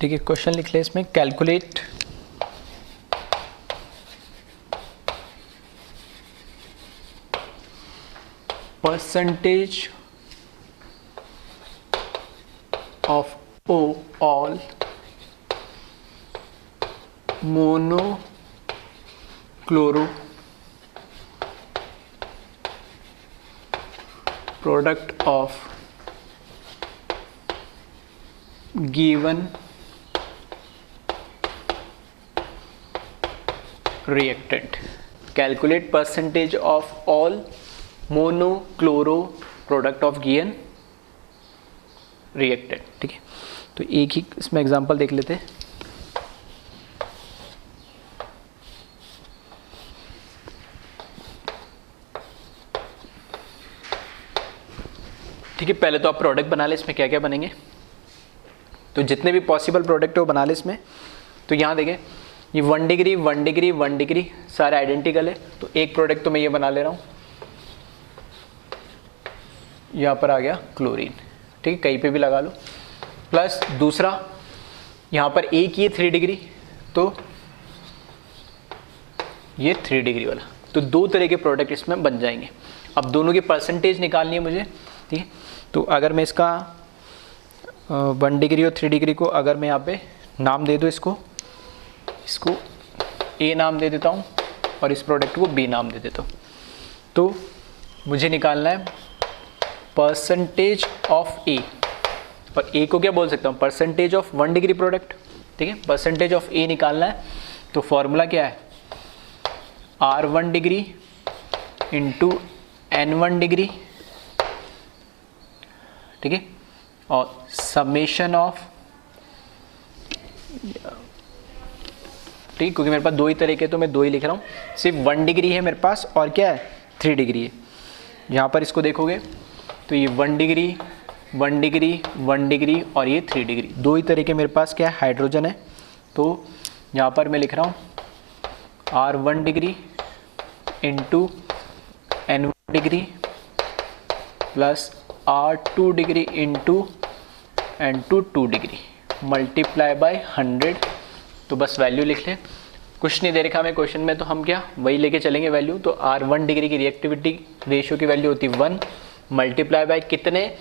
ठीक है, क्वेश्चन लिख ले इसमें, calculate percentage of overall monochloro product of given reactant. Calculate percentage of all monochloro product of given reactant. ठीक है, तो एक ही इसमें एग्जांपल देख लेते हैं। ठीक है, पहले तो आप प्रोडक्ट बना ले, इसमें क्या क्या बनेंगे, तो जितने भी पॉसिबल प्रोडक्ट हो बना ले इसमें। तो यहाँ देखें, ये 1 डिग्री 1 डिग्री 1 डिग्री सारे आइडेंटिकल है, तो एक प्रोडक्ट तो मैं ये बना ले रहा हूँ, यहाँ पर आ गया क्लोरीन। ठीक है, कहीं पे भी लगा लो। प्लस दूसरा यहाँ पर एक ये 3 डिग्री, तो ये 3 डिग्री वाला। तो 2 तरह के प्रोडक्ट इसमें बन जाएंगे। अब दोनों की परसेंटेज निकालनी है मुझे, ठीक है। तो अगर मैं इसका 1 डिग्री और 3 डिग्री को अगर मैं यहाँ पे नाम दे दूँ, इसको ए नाम दे देता हूँ और इस प्रोडक्ट को बी नाम दे देता हूँ। तो मुझे निकालना है परसेंटेज ऑफ ए, और ए को क्या बोल सकता हूँ, परसेंटेज ऑफ 1 डिग्री प्रोडक्ट, ठीक है। परसेंटेज ऑफ ए निकालना है तो फॉर्मूला क्या है, R1 degree into N1 degree, ठीक है, और समेशन ऑफ, ठीक, क्योंकि मेरे पास 2 ही तरीके तो मैं 2 ही लिख रहा हूँ। सिर्फ 1 डिग्री है मेरे पास और क्या है 3 डिग्री है। यहाँ पर इसको देखोगे तो ये 1 डिग्री 1 डिग्री 1 डिग्री और ये 3 डिग्री, 2 ही तरीके मेरे पास क्या है हाइड्रोजन है। तो यहाँ पर मैं लिख रहा हूँ R1 degree into N1 degree plus R2 degree into N2 2 degree multiply by 100। तो बस वैल्यू लिख लें, कुछ नहीं दे रखा हमें क्वेश्चन में, तो हम क्या वही लेके चलेंगे वैल्यू। तो R1 डिग्री की रिएक्टिविटी रेशियो की वैल्यू होती 1 मल्टीप्लाई बाय कितने,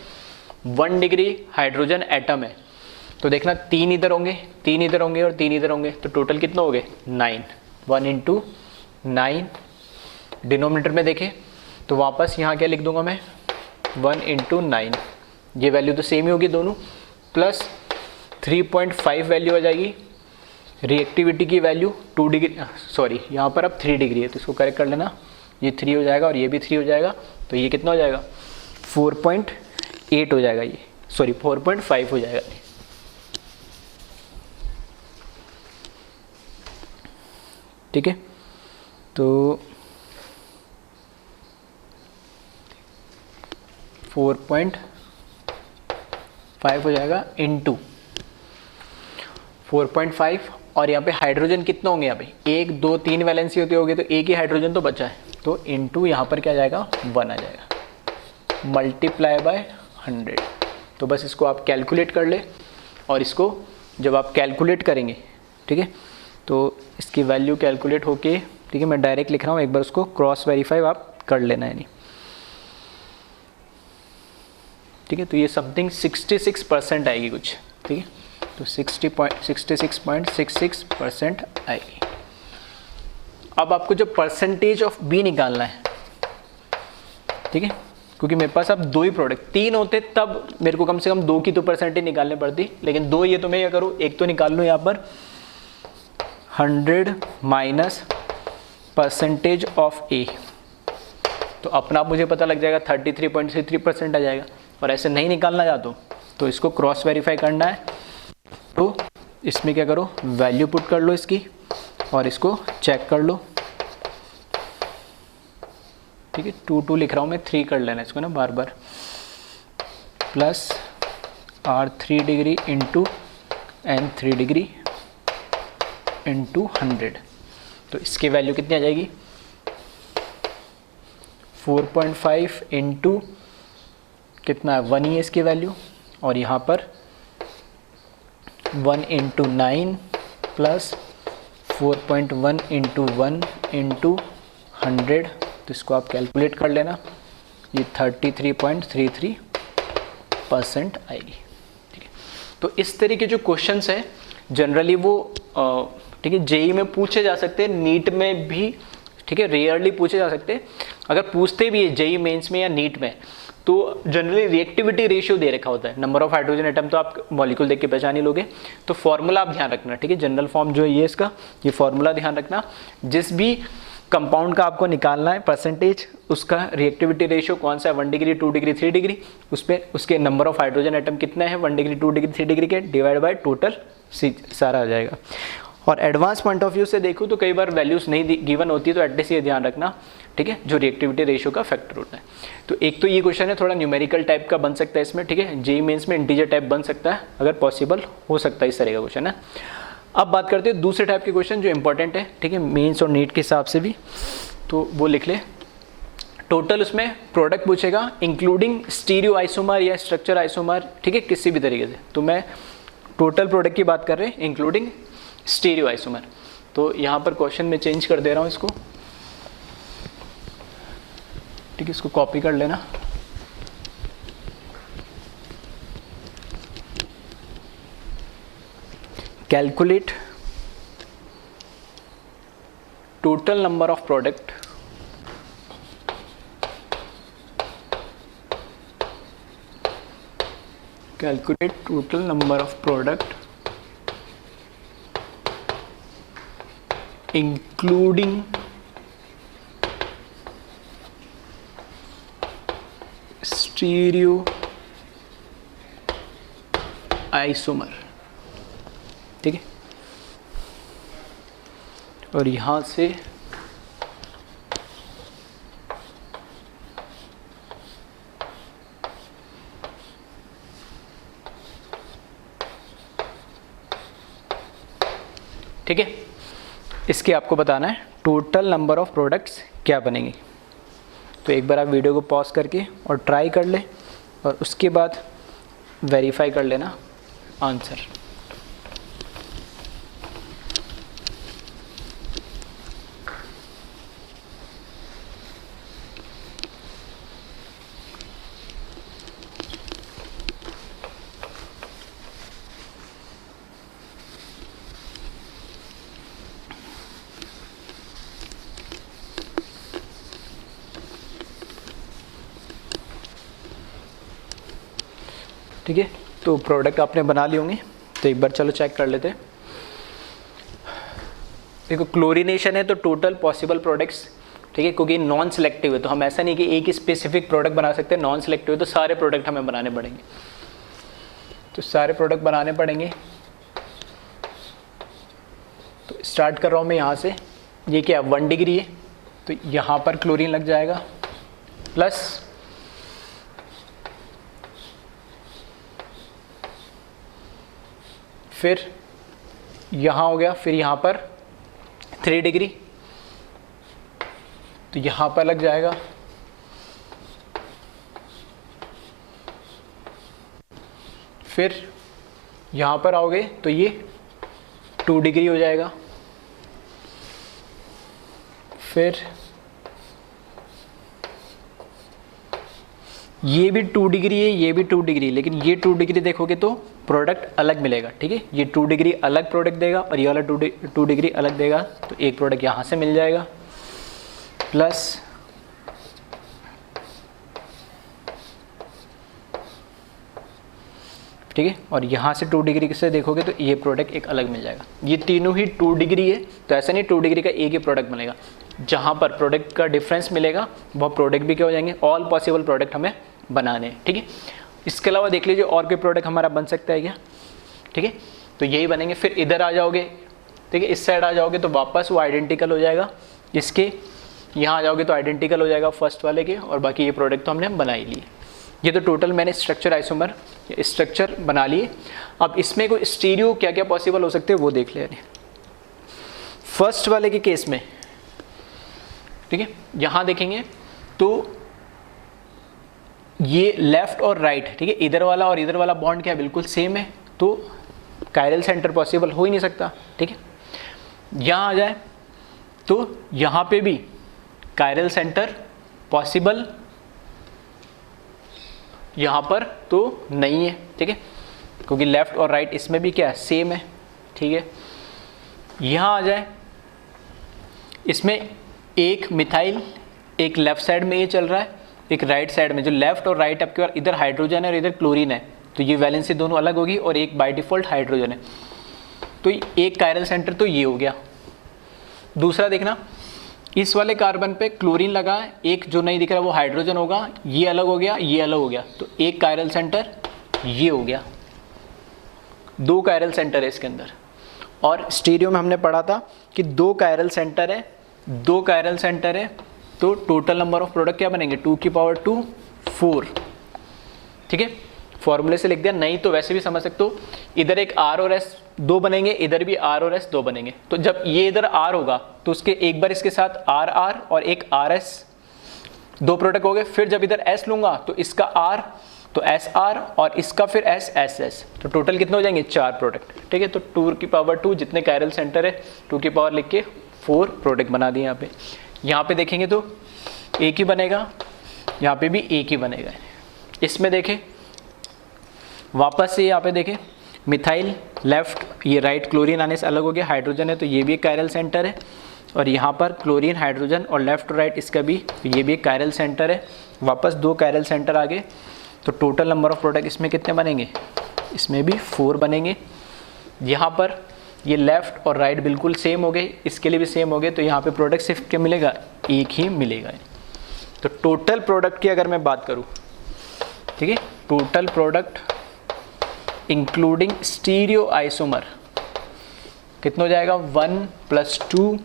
1 डिग्री हाइड्रोजन एटम है। तो देखना 3 इधर होंगे, 3 इधर होंगे और 3 इधर होंगे, तो टोटल कितना हो गए 9, 1 इंटू 9। डिनोमिनेटर में देखें तो वापस यहाँ क्या लिख दूंगा मैं 1 इंटू 9, ये वैल्यू तो सेम ही होगी दोनों, प्लस 3.5 वैल्यू आ जाएगी रिएक्टिविटी की वैल्यू 2 डिग्री, सॉरी यहाँ पर अब 3 डिग्री है तो इसको करेक्ट कर लेना, ये 3 हो जाएगा और ये भी 3 हो जाएगा, तो ये कितना हो जाएगा 4.8 हो जाएगा, ये सॉरी 4.5 हो जाएगा। ठीक है, तो 4.5 हो जाएगा इंटू 4.5, और यहाँ पे हाइड्रोजन कितना होंगे, यहाँ पे 1 2 3 वैलेंसी होती होगी, तो एक ही हाइड्रोजन तो बचा है, तो इंटू यहाँ पर क्या जाएगा 1 आ जाएगा मल्टीप्लाई बाय 100। तो बस इसको आप कैलकुलेट कर ले, और इसको जब आप कैलकुलेट करेंगे, ठीक है, तो इसकी वैल्यू कैलकुलेट होके, ठीक है, मैं डायरेक्ट लिख रहा हूँ, एक बार उसको क्रॉस वेरीफाई आप कर लेना है नहीं, ठीक है। तो ये समथिंग 66% आएगी कुछ, ठीक है, तो 66.66% आएगी। अब आपको जो परसेंटेज ऑफ बी निकालना है, ठीक है, क्योंकि मेरे पास अब 2 ही प्रोडक्ट, 3 होते तब मेरे को कम से कम 2 की तो परसेंटेज निकालनी पड़ती, लेकिन 2 ये तो मैं क्या करूँ, एक तो निकाल लूँ यहाँ पर 100 माइनस परसेंटेज ऑफ ए, तो अपना आप मुझे पता लग जाएगा 33.33% आ जाएगा। और ऐसे नहीं निकालना चाहता तो इसको क्रॉस वेरीफाई करना है, तो इसमें क्या करो वैल्यू पुट कर लो इसकी और इसको चेक कर लो, ठीक है। 2 लिख रहा हूँ मैं, 3 कर लेना इसको ना बार बार, plus R3 degree into N3 degree into 100, तो इसकी वैल्यू कितनी आ जाएगी 4.5 इंटू कितना है 1 ही है इसकी वैल्यू, और यहाँ पर 1 इंटू 9 प्लस 4.1 इंटू 1 इंटू 100, तो इसको आप कैलकुलेट कर लेना, ये 33.33% आएगी, ठीक है। तो इस तरह के जो क्वेश्चंस हैं जनरली वो ठीक है जेई में पूछे जा सकते हैं, नीट में भी, ठीक है, रेयरली पूछे जा सकते हैं। अगर पूछते भी है जेई मेंस में या नीट में, तो जनरली रिएक्टिविटी रेशियो दे रखा होता है, नंबर ऑफ हाइड्रोजन एटम तो आप मॉलिक्यूल देख के पहचान ही लोगे, तो फॉर्मूला आप ध्यान रखना, ठीक है। जनरल फॉर्म जो है ये इसका, ये फॉर्मूला ध्यान रखना, जिस भी कंपाउंड का आपको निकालना है परसेंटेज, उसका रिएक्टिविटी रेशियो कौन सा है, 1 डिग्री 2 डिग्री 3 डिग्री, उस पर उसके नंबर ऑफ हाइड्रोजन एटम कितने हैं 1 डिग्री 2 डिग्री 3 डिग्री के, डिवाइड बाय टोटल सारा आ जाएगा। और एडवांस पॉइंट ऑफ व्यू से देखूँ तो कई बार वैल्यूज नहीं गिवन होती है, तो एटलीस्ट ये ध्यान रखना, ठीक है, जो रिएक्टिविटी रेशियो का फैक्टर होता है। तो एक तो ये क्वेश्चन है थोड़ा न्यूमेरिकल टाइप का बन सकता है इसमें, ठीक है, जेईई मेंस में इंटीजर टाइप बन सकता है, अगर पॉसिबल हो सकता है इस तरह का क्वेश्चन है। अब बात करते हैं दूसरे टाइप के क्वेश्चन जो इंपॉर्टेंट है, ठीक है, मेंस और नीट के हिसाब से भी, तो वो लिख ले। टोटल उसमें प्रोडक्ट पूछेगा इंक्लूडिंग स्टीरियो आइसोमर या स्ट्रक्चर आइसोमर, ठीक है, किसी भी तरीके से, तो मैं टोटल प्रोडक्ट की बात कर रहे हैं इंक्लूडिंग स्टीरियो आइसोमर। तो यहाँ पर क्वेश्चन में चेंज कर दे रहा हूँ इसको, ठीक है, इसको कॉपी कर लेना। Calculate total number of product calculate total number of product including stereo isomer, ठीक है। और यहां से ठीक है, इसके आपको बताना है टोटल नंबर ऑफ प्रोडक्ट्स क्या बनेंगे। तो एक बार आप वीडियो को पॉज करके और ट्राई कर ले और उसके बाद वेरीफाई कर लेना आंसर। ठीक है, तो प्रोडक्ट आपने बना लिए होंगे, तो एक बार चलो चेक कर लेते हैं। देखो क्लोरीनेशन है तो टोटल पॉसिबल प्रोडक्ट्स, ठीक है, क्योंकि नॉन सिलेक्टिव है तो हम ऐसा नहीं कि एक ही स्पेसिफिक प्रोडक्ट बना सकते हैं, नॉन सिलेक्टिव है तो सारे प्रोडक्ट हमें बनाने पड़ेंगे। तो सारे प्रोडक्ट बनाने पड़ेंगे। तो स्टार्ट कर रहा हूँ मैं यहाँ से, ये क्या 1 डिग्री है तो यहाँ पर क्लोरीन लग जाएगा, प्लस फिर यहाँ हो गया, फिर यहाँ पर 3 डिग्री तो यहाँ पर लग जाएगा, फिर यहाँ पर आओगे तो ये 2 डिग्री हो जाएगा, फिर ये भी 2 डिग्री है, ये भी 2 डिग्री, लेकिन ये 2 डिग्री देखोगे तो प्रोडक्ट अलग मिलेगा, ठीक है, ये 2 डिग्री अलग प्रोडक्ट देगा और ये वाला 2 डिग्री अलग देगा, तो एक प्रोडक्ट यहाँ से मिल जाएगा, प्लस ठीक है, और यहाँ से 2 डिग्री से देखोगे तो ये प्रोडक्ट एक अलग मिल जाएगा। ये तीनों ही 2 डिग्री है तो ऐसा नहीं 2 डिग्री का एक ही प्रोडक्ट बनेगा, जहाँ पर प्रोडक्ट का डिफरेंस मिलेगा वह प्रोडक्ट भी क्या हो जाएंगे, ऑल पॉसिबल प्रोडक्ट हमें बनाने हैं, ठीक है। इसके अलावा देख लीजिए और कोई प्रोडक्ट हमारा बन सकता है क्या, ठीक है, तो यही बनेंगे। फिर इधर आ जाओगे, ठीक है, इस साइड आ जाओगे तो वापस वो आइडेंटिकल हो जाएगा इसके, यहाँ आ जाओगे तो आइडेंटिकल हो जाएगा फर्स्ट वाले के, और बाकी ये प्रोडक्ट तो हमने बना ही लिए। ये तो टोटल मैंने स्ट्रक्चर आइसोमर स्ट्रक्चर बना लिए। अब इसमें कोई स्टीरियो क्या क्या पॉसिबल हो सकते हैं वो देख ले। फर्स्ट वाले के केस में, ठीक है, यहाँ देखेंगे तो ये लेफ्ट और राइट, ठीक है, इधर वाला और इधर वाला बॉन्ड क्या है, बिल्कुल सेम है, तो कायरल सेंटर पॉसिबल हो ही नहीं सकता, ठीक है। यहाँ आ जाए तो यहाँ पे भी कायरल सेंटर पॉसिबल यहाँ पर तो नहीं है, ठीक है, क्योंकि लेफ्ट और राइट इसमें भी क्या है, सेम है, ठीक है। यहाँ आ जाए, इसमें एक मिथाइल एक लेफ्ट साइड में ये चल रहा है, एक राइट साइड में, जो लेफ्ट और राइट आपके पास इधर हाइड्रोजन है और इधर क्लोरीन है, तो ये वैलेंसी दोनों अलग होगी और एक बाय डिफॉल्ट हाइड्रोजन है, तो एक कायरल सेंटर तो ये हो गया। दूसरा देखना, इस वाले कार्बन पे क्लोरीन लगा है, एक जो नहीं दिख रहा वो हाइड्रोजन होगा, ये अलग हो गया, ये अलग हो गया, तो एक कायरल सेंटर ये हो गया, 2 कायरल सेंटर है इसके अंदर। और स्टीरियो में हमने पढ़ा था कि 2 कायरल सेंटर है, 2 कायरल सेंटर है, तो टोटल नंबर ऑफ प्रोडक्ट क्या बनेंगे, 2 की पावर 2 4, ठीक है, फॉर्मूले से लिख दिया, नहीं तो वैसे भी समझ सकते हो, इधर एक R और S 2 बनेंगे, इधर भी R और S 2 बनेंगे, तो जब ये इधर R होगा तो उसके एक बार इसके साथ RR और एक RS 2 प्रोडक्ट हो गए, फिर जब इधर S लूंगा तो इसका R तो SR और इसका फिर SS, तो टोटल कितने हो जाएंगे 4 प्रोडक्ट, ठीक है। तो 2 की पावर 2 जितने कायरल सेंटर है 2 की पावर लिख के 4 प्रोडक्ट बना दिए यहाँ पे। यहाँ पे देखेंगे तो एक ही बनेगा, यहाँ पे भी एक ही बनेगा। इसमें देखें वापस से यहाँ पे देखें मिथाइल लेफ्ट, ये राइट क्लोरीन आने से अलग हो गया, हाइड्रोजन है तो ये भी एक कायरल सेंटर है, और यहाँ पर क्लोरीन हाइड्रोजन और लेफ्ट टू राइट इसका भी, ये भी एक कायरल सेंटर है। वापस 2 कायरल सेंटर आ गए, तो टोटल नंबर ऑफ प्रोडक्ट इसमें कितने बनेंगे, इसमें भी 4 बनेंगे। यहाँ पर ये लेफ्ट और राइट बिल्कुल सेम हो गए, इसके लिए भी सेम हो गए, तो यहाँ पे प्रोडक्ट सिर्फ क्या मिलेगा, एक ही मिलेगा। तो टोटल प्रोडक्ट की अगर मैं बात करूँ, ठीक है, total product including stereo isomer कितना हो जाएगा, 1 + 2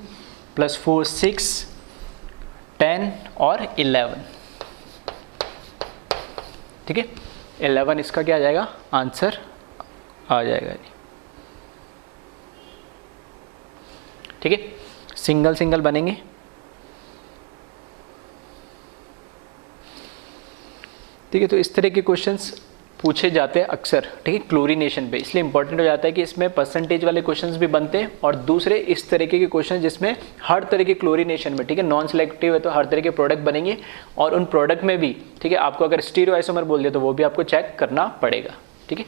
+ 4 6 10 और 11, ठीक है। 11 इसका क्या आ जाएगा, आंसर आ जाएगा, ठीक है। सिंगल सिंगल बनेंगे, ठीक है। तो इस तरह के क्वेश्चंस पूछे जाते हैं अक्सर, ठीक है, क्लोरीनेशन पे, इसलिए इंपॉर्टेंट हो जाता है कि इसमें परसेंटेज वाले क्वेश्चंस भी बनते हैं, और दूसरे इस तरीके के क्वेश्चन जिसमें हर तरह के क्लोरीनेशन में, ठीक है, नॉन सिलेक्टिव है तो हर तरह के प्रोडक्ट बनेंगे, और उन प्रोडक्ट में भी, ठीक है, आपको अगर स्टीरियो आइसोमर बोल दिया तो वो भी आपको चेक करना पड़ेगा, ठीक है।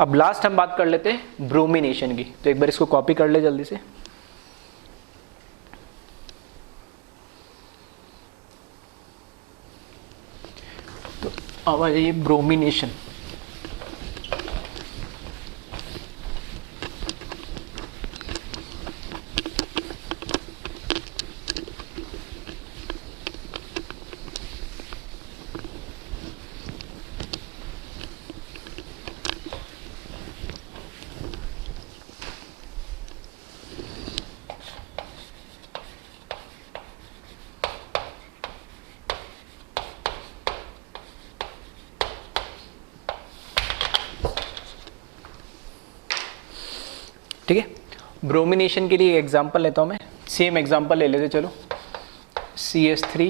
अब लास्ट हम बात कर लेते हैं ब्रोमिनेशन की, तो एक बार इसको कॉपी कर ले जल्दी से। अब आ जाइए ब्रोमिनेशन। ठीक है, ब्रोमिनेशन के लिए एग्जांपल लेता हूँ मैं, सेम एग्जांपल ले लेते चलो, CH3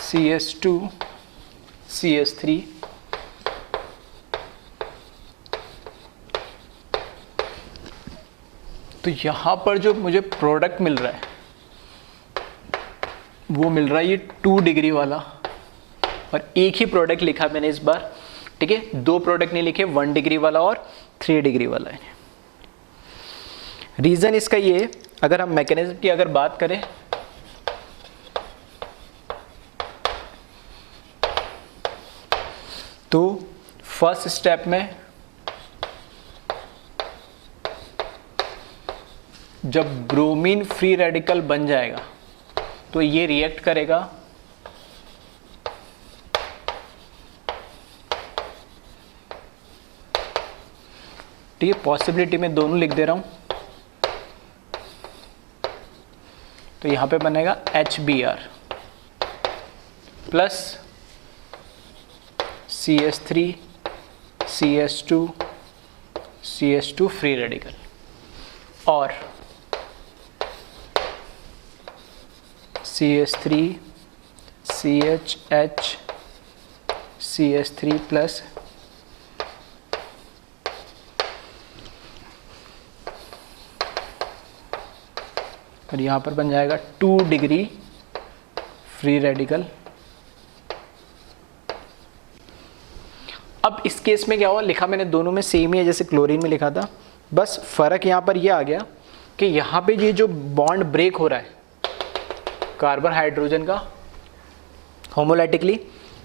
CH2 CH3, तो यहाँ पर जो मुझे प्रोडक्ट मिल रहा है वो मिल रहा है ये 2 डिग्री वाला, और एक ही प्रोडक्ट लिखा मैंने इस बार, ठीक है, 2 प्रोडक्ट नहीं लिखे, 1 डिग्री वाला और 3 डिग्री वाला है। रीज़न इसका ये, अगर हम मैकेनिज्म की अगर बात करें तो फर्स्ट स्टेप में जब ब्रोमीन फ्री रेडिकल बन जाएगा तो ये रिएक्ट करेगा ठीक है, पॉसिबिलिटी में दोनों लिख दे रहा हूं, तो यहां पे बनेगा HBr plus CH3 CH2 CH2 free radical, और CH3 CHH CH3 प्लस और यहाँ पर बन जाएगा 2 डिग्री फ्री रेडिकल। अब इस केस में क्या हुआ, लिखा मैंने दोनों में सेम ही है जैसे क्लोरीन में लिखा था, बस फर्क यहाँ पर यह आ गया कि यहाँ पे ये जो बॉन्ड ब्रेक हो रहा है कार्बन हाइड्रोजन का होमोलाइटिकली,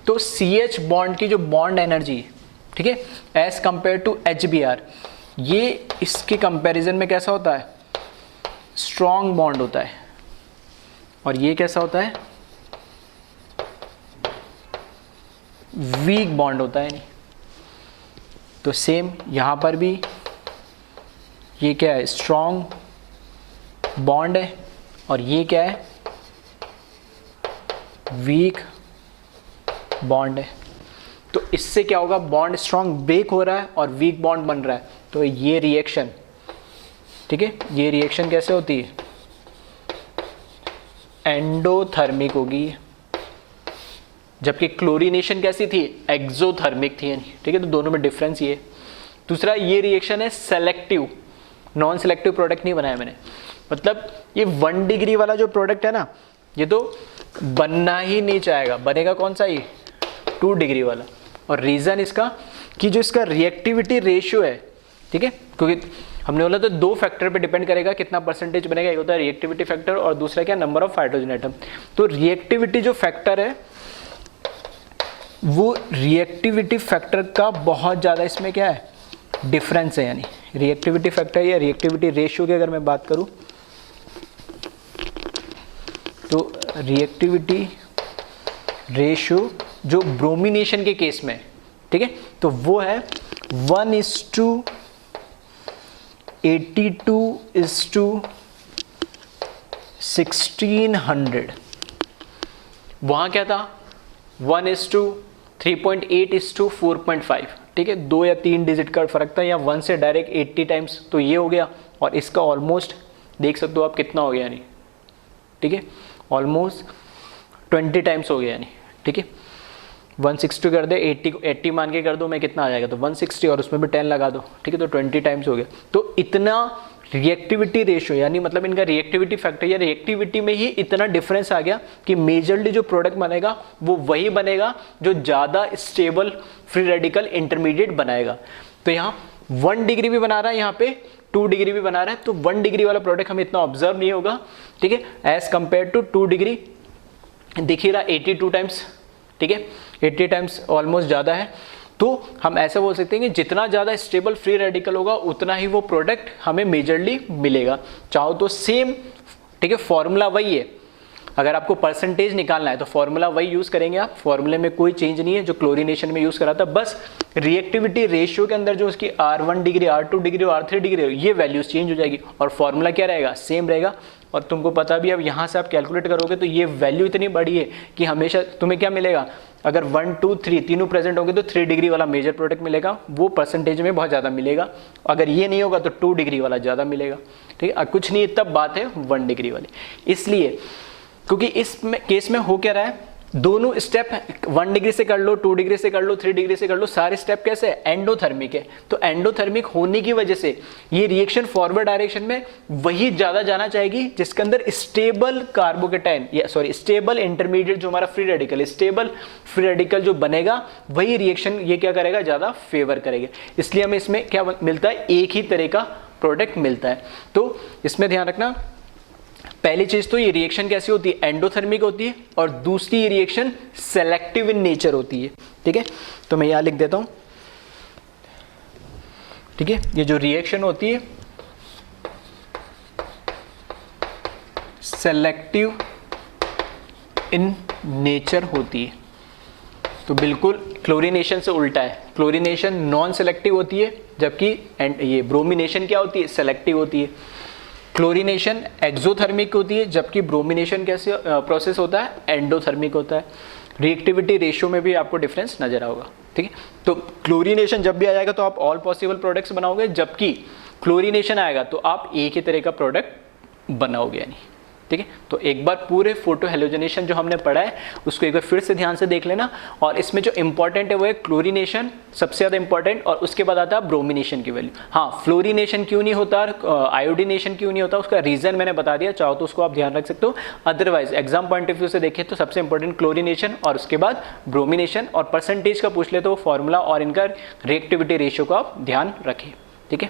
तो CH बॉन्ड की जो बॉन्ड एनर्जी, ठीक है, एज कंपेयर टू HBr, ये इसके कंपैरिजन में कैसा होता है, स्ट्रॉन्ग बॉन्ड होता है, और ये कैसा होता है, वीक बॉन्ड होता है। तो सेम यहाँ पर भी ये क्या है, स्ट्रॉन्ग बॉन्ड है, और ये क्या है, वीक बॉन्ड है। तो इससे क्या होगा, बॉन्ड स्ट्रॉन्ग ब्रेक हो रहा है और वीक बॉन्ड बन रहा है, तो ये रिएक्शन, ठीक है, ये रिएक्शन कैसे होती है, एंडोथर्मिक होगी। जबकि क्लोरीनेशन कैसी थी, एक्सोथर्मिक थी यानी, ठीक है। तो दोनों में डिफरेंस ये। दूसरा, ये रिएक्शन है सेलेक्टिव, नॉन सेलेक्टिव प्रोडक्ट नहीं बनाया मैंने, मतलब ये 1 डिग्री वाला जो प्रोडक्ट है ना, ये तो बनना ही नहीं चाहेगा, बनेगा कौन सा, ये 2 डिग्री वाला। और रीज़न इसका कि जो इसका रिएक्टिविटी रेशियो है, ठीक है, क्योंकि हमने बोला तो 2 फैक्टर पे डिपेंड करेगा कितना परसेंटेज बनेगा, एक होता है रिएक्टिविटी फैक्टर और दूसरा क्या, नंबर ऑफ हाइड्रोजन एटम। तो रिएक्टिविटी जो फैक्टर है वो रिएक्टिविटी फैक्टर का बहुत ज़्यादा इसमें क्या है, डिफरेंस है। यानी रिएक्टिविटी फैक्टर या रिएक्टिविटी रेशियो की अगर मैं बात करूं तो रिएक्टिविटी रेशियो जो ब्रोमिनेशन के केस में, ठीक है, तो वो है 1:82:1600। वहाँ क्या था 1:3.8:4.5, ठीक है, 2 या 3 डिजिट का फर्क था, या 1 से डायरेक्ट 80 टाइम्स, तो ये हो गया। और इसका ऑलमोस्ट देख सकते हो आप कितना हो गया यानी, ठीक है, ऑलमोस्ट 20 टाइम्स हो गया यानी, ठीक है। 160 कर दे, 80 मान के कर दो, मैं कितना आ जाएगा, तो 160 और उसमें भी 10 लगा दो, ठीक है, तो 20 टाइम्स हो गया। तो इतना रिएक्टिविटी रेशियो यानी मतलब इनका रिएक्टिविटी फैक्टर या रिएक्टिविटी में ही इतना डिफरेंस आ गया कि मेजरली जो प्रोडक्ट बनेगा वो वही बनेगा जो ज़्यादा स्टेबल फ्री रेडिकल इंटरमीडिएट बनाएगा। तो यहाँ 1 डिग्री भी बना रहा है, यहाँ पे 2 डिग्री भी बना रहा है, तो 1 डिग्री वाला प्रोडक्ट हमें इतना ऑब्जर्व नहीं होगा, ठीक है, एज कंपेयर टू 2 डिग्री। दिख ही रहा 82 टाइम्स, ठीक है, 80 टाइम्स ऑलमोस्ट ज़्यादा है। तो हम ऐसा बोल सकते हैं कि जितना ज़्यादा स्टेबल फ्री रेडिकल होगा उतना ही वो प्रोडक्ट हमें मेजरली मिलेगा। चाहो तो सेम, ठीक है, फॉर्मूला वही है। अगर आपको परसेंटेज निकालना है तो फॉर्मूला वही यूज़ करेंगे आप, फॉर्मूले में कोई चेंज नहीं है जो क्लोरीनेशन में यूज़ करा था, बस रिएक्टिविटी रेशियो के अंदर जो उसकी R1 डिग्री, R2 डिग्री और R3 डिग्री ये वैल्यूज चेंज हो जाएगी और फॉर्मूला क्या रहेगा, सेम रहेगा। और तुमको पता भी, अब यहाँ से आप कैलकुलेट करोगे तो ये वैल्यू इतनी बड़ी है कि हमेशा तुम्हें क्या मिलेगा, अगर 1, 2, 3 तीनों प्रेजेंट होंगे तो 3 डिग्री वाला मेजर प्रोडक्ट मिलेगा, वो परसेंटेज में बहुत ज़्यादा मिलेगा। अगर ये नहीं होगा तो 2 डिग्री वाला ज़्यादा मिलेगा, ठीक है। कुछ नहीं, तब बात है 1 डिग्री वाली। इसलिए क्योंकि इस केस में हो क्या रहा है, दोनों स्टेप 1 डिग्री से कर लो, 2 डिग्री से कर लो, 3 डिग्री से कर लो, सारे स्टेप कैसे है, एंडोथर्मिक है। तो एंडोथर्मिक होने की वजह से ये रिएक्शन फॉरवर्ड डायरेक्शन में वही ज़्यादा जाना चाहेगी जिसके अंदर स्टेबल कार्बोकेटाइन या स्टेबल इंटरमीडिएट जो हमारा free radical, stable free radical जो बनेगा वही रिएक्शन ये क्या करेगा, ज़्यादा फेवर करेगा। इसलिए हमें इसमें क्या मिलता है, एक ही तरह का प्रोडक्ट मिलता है। तो इसमें ध्यान रखना, पहली चीज तो ये रिएक्शन कैसी होती है, एंडोथर्मिक होती है, और दूसरी ये रिएक्शन सेलेक्टिव इन नेचर होती है, ठीक है। तो मैं यहां लिख देता हूं, ठीक है, ये जो रिएक्शन होती है सेलेक्टिव इन नेचर होती है। तो बिल्कुल क्लोरीनेशन से उल्टा है, क्लोरीनेशन नॉन सेलेक्टिव होती है जबकि ये ब्रोमिनेशन क्या होती है, सेलेक्टिव होती है। क्लोरीनेशन एक्सोथर्मिक होती है जबकि ब्रोमिनेशन कैसे प्रोसेस होता है, एंडोथर्मिक होता है। रिएक्टिविटी रेशियो में भी आपको डिफरेंस नजर आएगा, ठीक है। तो क्लोरीनेशन जब भी आ जाएगा तो आप ऑल पॉसिबल प्रोडक्ट्स बनाओगे, जबकि क्लोरीनेशन आएगा तो आप एक ही तरह का प्रोडक्ट बनाओगे यानी, ठीक है। तो एक बार पूरे फोटो हेलोजनेशन जो हमने पढ़ा है उसको एक बार फिर से ध्यान से देख लेना। और इसमें जो इंपॉर्टेंट है वो है क्लोरीनेशन, सबसे ज़्यादा इंपॉर्टेंट, और उसके बाद आता है ब्रोमिनेशन की वैल्यू। हाँ, फ्लोरीनेशन क्यों नहीं होता, आयोडीनेशन क्यों नहीं होता, उसका रीज़न मैंने बता दिया, चाहो तो उसको आप ध्यान रख सकते हो। Otherwise exam point of view से देखें तो सबसे इंपॉर्टेंट क्लोरीनेशन और उसके बाद ब्रोमिनेशन, और परसेंटेज का पूछ ले तो फॉर्मूला और इनका रिएक्टिविटी रेशियो को आप ध्यान रखें, ठीक है।